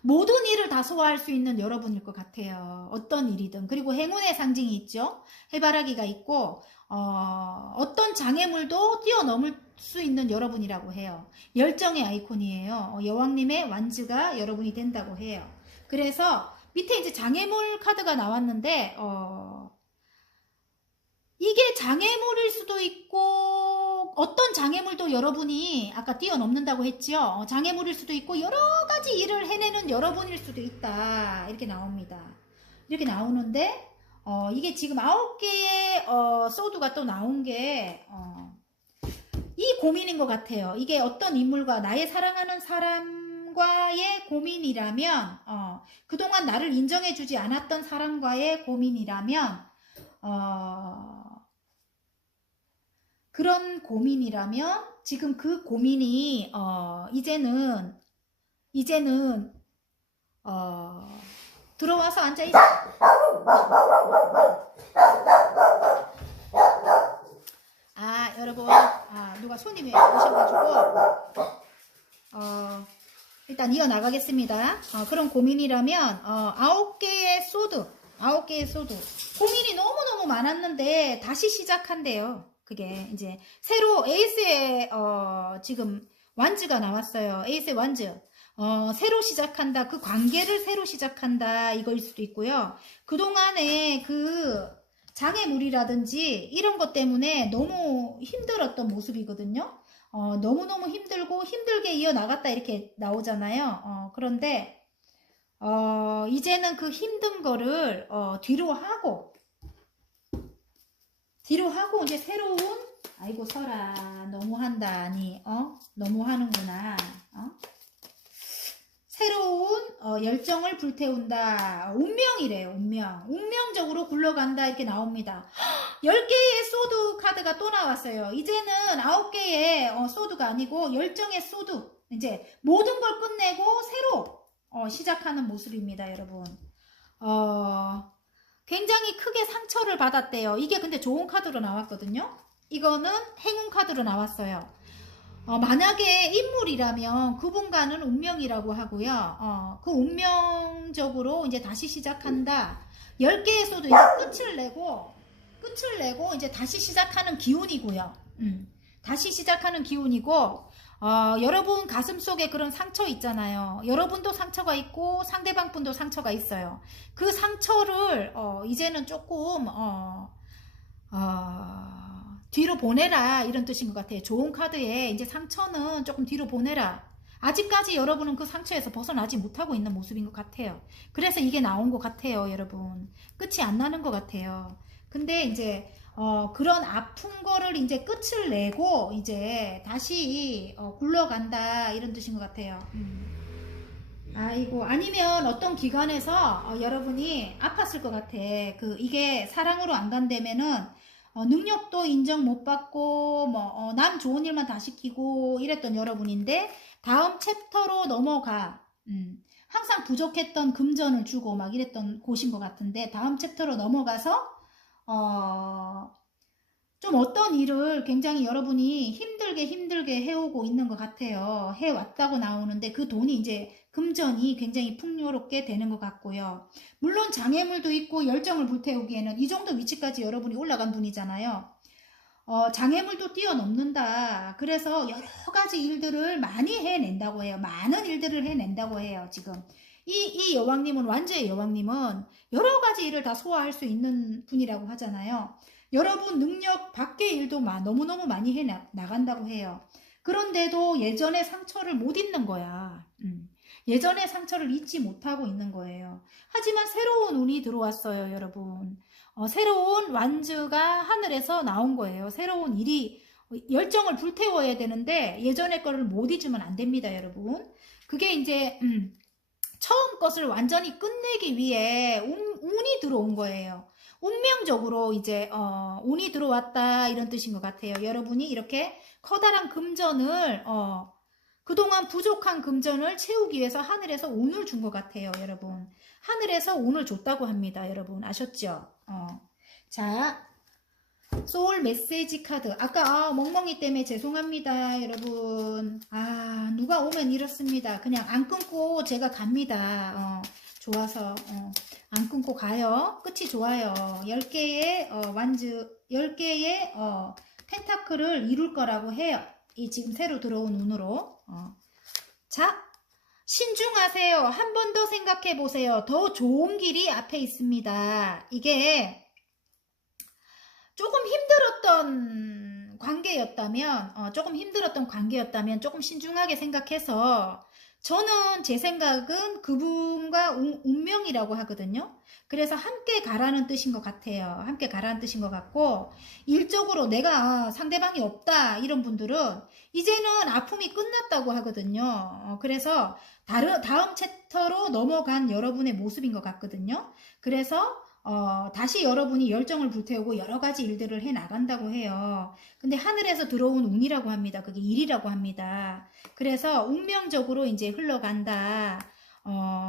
모든 일을 다 소화할 수 있는 여러분일 것 같아요. 어떤 일이든. 그리고 행운의 상징이 있죠. 해바라기가 있고 어떤 장애물도 뛰어넘을 수 있는 여러분이라고 해요. 열정의 아이콘이에요. 여왕님의 완즈가 여러분이 된다고 해요. 그래서 밑에 이제 장애물 카드가 나왔는데 이게 장애물일 수도 있고 어떤 장애물도 여러분이 아까 뛰어넘는다고 했죠. 장애물일 수도 있고 여러 가지 일을 해내는 여러분일 수도 있다. 이렇게 나옵니다. 이렇게 나오는데 이게 지금 9개의 소드가 또 나온 게 이 고민인 것 같아요. 이게 어떤 인물과 나의 사랑하는 사람과의 고민이라면 그동안 나를 인정해주지 않았던 사람과의 고민이라면 그런 고민이라면 지금 그 고민이 이제는 이제는 들어와서 앉아있어. 여러분, 누가 손님이 오셔가지고 일단 이어나가겠습니다. 그런 고민이라면 9개의 소드 고민이 너무너무 많았는데 다시 시작한대요. 그게 이제 새로 에이스의 지금 완즈가 나왔어요. 에이스의 완즈. 새로 시작한다. 그 관계를 새로 시작한다. 이거일 수도 있고요. 그동안에 그 장애물이라든지 이런 것 때문에 너무 힘들었던 모습이거든요. 너무너무 힘들고 힘들게 이어나갔다 이렇게 나오잖아요. 그런데 이제는 그 힘든 거를 뒤로 하고 이제 새로운, 아이고 설아 너무한다니, 너무하는구나. 새로운 열정을 불태운다. 운명이래요. 운명적으로 굴러간다 이렇게 나옵니다. 10개의 소드 카드가 또 나왔어요. 이제는 9개의 소드가 아니고 열정의 소드. 이제 모든 걸 끝내고 새로 시작하는 모습입니다. 여러분. 굉장히 크게 상처를 받았대요. 이게 근데 좋은 카드로 나왔거든요. 이거는 행운 카드로 나왔어요. 만약에 인물이라면 그분과는 운명이라고 하고요. 그 운명적으로 이제 다시 시작한다. 10개에서도 이제 끝을 내고 이제 다시 시작하는 기운이고요. 다시 시작하는 기운이고, 여러분 가슴 속에 그런 상처 있잖아요. 여러분도 상처가 있고 상대방 분도 상처가 있어요. 그 상처를 이제는 조금 뒤로 보내라 이런 뜻인 것 같아요. 좋은 카드에 이제 상처는 조금 뒤로 보내라. 아직까지 여러분은 그 상처에서 벗어나지 못하고 있는 모습인 것 같아요. 그래서 이게 나온 것 같아요. 여러분 끝이 안 나는 것 같아요. 근데 이제 그런 아픈 거를 이제 끝을 내고 이제 다시 굴러간다 이런 뜻인 것 같아요. 아이고, 아니면 어떤 기관에서 여러분이 아팠을 것 같아. 이게 사랑으로 안 간다면은 능력도 인정 못 받고 남 좋은 일만 다 시키고 이랬던 여러분인데 다음 챕터로 넘어가. 항상 부족했던 금전을 주고 막 이랬던 곳인 것 같은데 다음 챕터로 넘어가서 좀 어떤 일을 굉장히 여러분이 힘들게 해오고 있는 것 같아요. 해왔다고 나오는데 그 돈이 이제 금전이 굉장히 풍요롭게 되는 것 같고요. 물론 장애물도 있고 열정을 불태우기에는 이 정도 위치까지 여러분이 올라간 분이잖아요. 장애물도 뛰어넘는다. 그래서 여러 가지 일들을 많이 해낸다고 해요. 많은 일들을 해낸다고 해요. 지금 이 여왕님은, 완주의 여왕님은 여러 가지 일을 다 소화할 수 있는 분이라고 하잖아요. 여러분 능력 밖의 일도 너무너무 많이 해나간다고 해요. 그런데도 예전의 상처를 못 잊는 거야. 예전의 상처를 잊지 못하고 있는 거예요. 하지만 새로운 운이 들어왔어요, 여러분. 새로운 완주가 하늘에서 나온 거예요. 새로운 일이 열정을 불태워야 되는데 예전의 거를 못 잊으면 안 됩니다, 여러분. 그게 이제 처음 것을 완전히 끝내기 위해 운이 들어온 거예요. 운명적으로 이제 운이 들어왔다 이런 뜻인 것 같아요. 여러분이 이렇게 커다란 금전을 그동안 부족한 금전을 채우기 위해서 하늘에서 운을 준 것 같아요. 여러분 하늘에서 운을 줬다고 합니다. 여러분 아셨죠? 자, 소울 메시지 카드. 아까 멍멍이 때문에 죄송합니다. 여러분 누가 오면 이렇습니다. 그냥 안 끊고 제가 갑니다. 좋아서 안 끊고 가요. 끝이 좋아요. 10개의 완즈 10개의 펜타클을 이룰 거라고 해요. 이 지금 새로 들어온 운으로. 자, 신중하세요. 한 번 더 생각해 보세요. 더 좋은 길이 앞에 있습니다. 이게 조금 힘들었던 관계였다면 조금 신중하게 생각해서, 저는 제 생각은 그분과 운명이라고 하거든요. 그래서 함께 가라는 뜻인 것 같아요. 함께 가라는 뜻인 것 같고, 일적으로 내가 상대방이 없다 이런 분들은 이제는 아픔이 끝났다고 하거든요. 그래서 다음 챕터로 넘어간 여러분의 모습인 것 같거든요. 그래서 다시 여러분이 열정을 불태우고 여러 가지 일들을 해 나간다고 해요. 근데 하늘에서 들어온 운이라고 합니다. 그게 일이라고 합니다. 그래서 운명적으로 이제 흘러간다.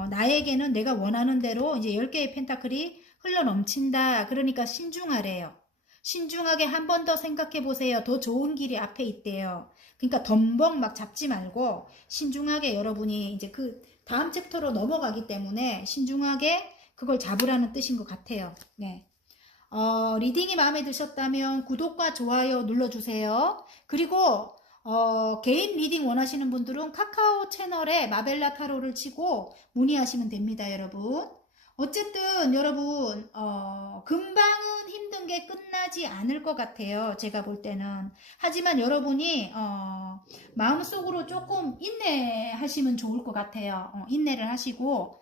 나에게는 내가 원하는 대로 이제 10개의 펜타클이 흘러 넘친다. 그러니까 신중하래요. 신중하게 한 번 더 생각해 보세요. 더 좋은 길이 앞에 있대요. 그러니까 덤벙 막 잡지 말고 신중하게 여러분이 이제 그 다음 챕터로 넘어가기 때문에 신중하게 그걸 잡으라는 뜻인 것 같아요. 네. 리딩이 마음에 드셨다면 구독과 좋아요 눌러주세요. 그리고 개인 리딩 원하시는 분들은 카카오 채널에 마벨라 타로를 치고 문의하시면 됩니다, 여러분. 어쨌든 여러분 금방은 힘든 게 끝나지 않을 것 같아요. 제가 볼 때는. 하지만 여러분이 마음속으로 조금 인내하시면 좋을 것 같아요. 인내를 하시고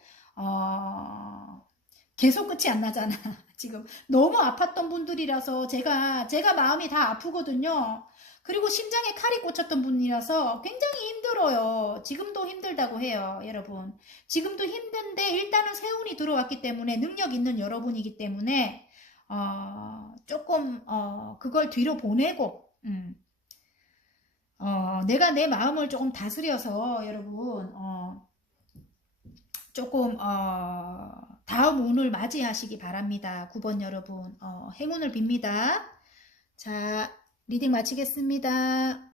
계속 끝이 안 나잖아. 지금 너무 아팠던 분들이라서 제가 마음이 다 아프거든요. 그리고 심장에 칼이 꽂혔던 분이라서 굉장히 힘들어요. 지금도 힘들다고 해요, 여러분. 지금도 힘든데 일단은 세운이 들어왔기 때문에 능력 있는 여러분이기 때문에 조금 그걸 뒤로 보내고 내가 내 마음을 조금 다스려서 여러분 조금 다음 운을 맞이하시기 바랍니다. 9번 여러분 행운을 빕니다. 자, 리딩 마치겠습니다.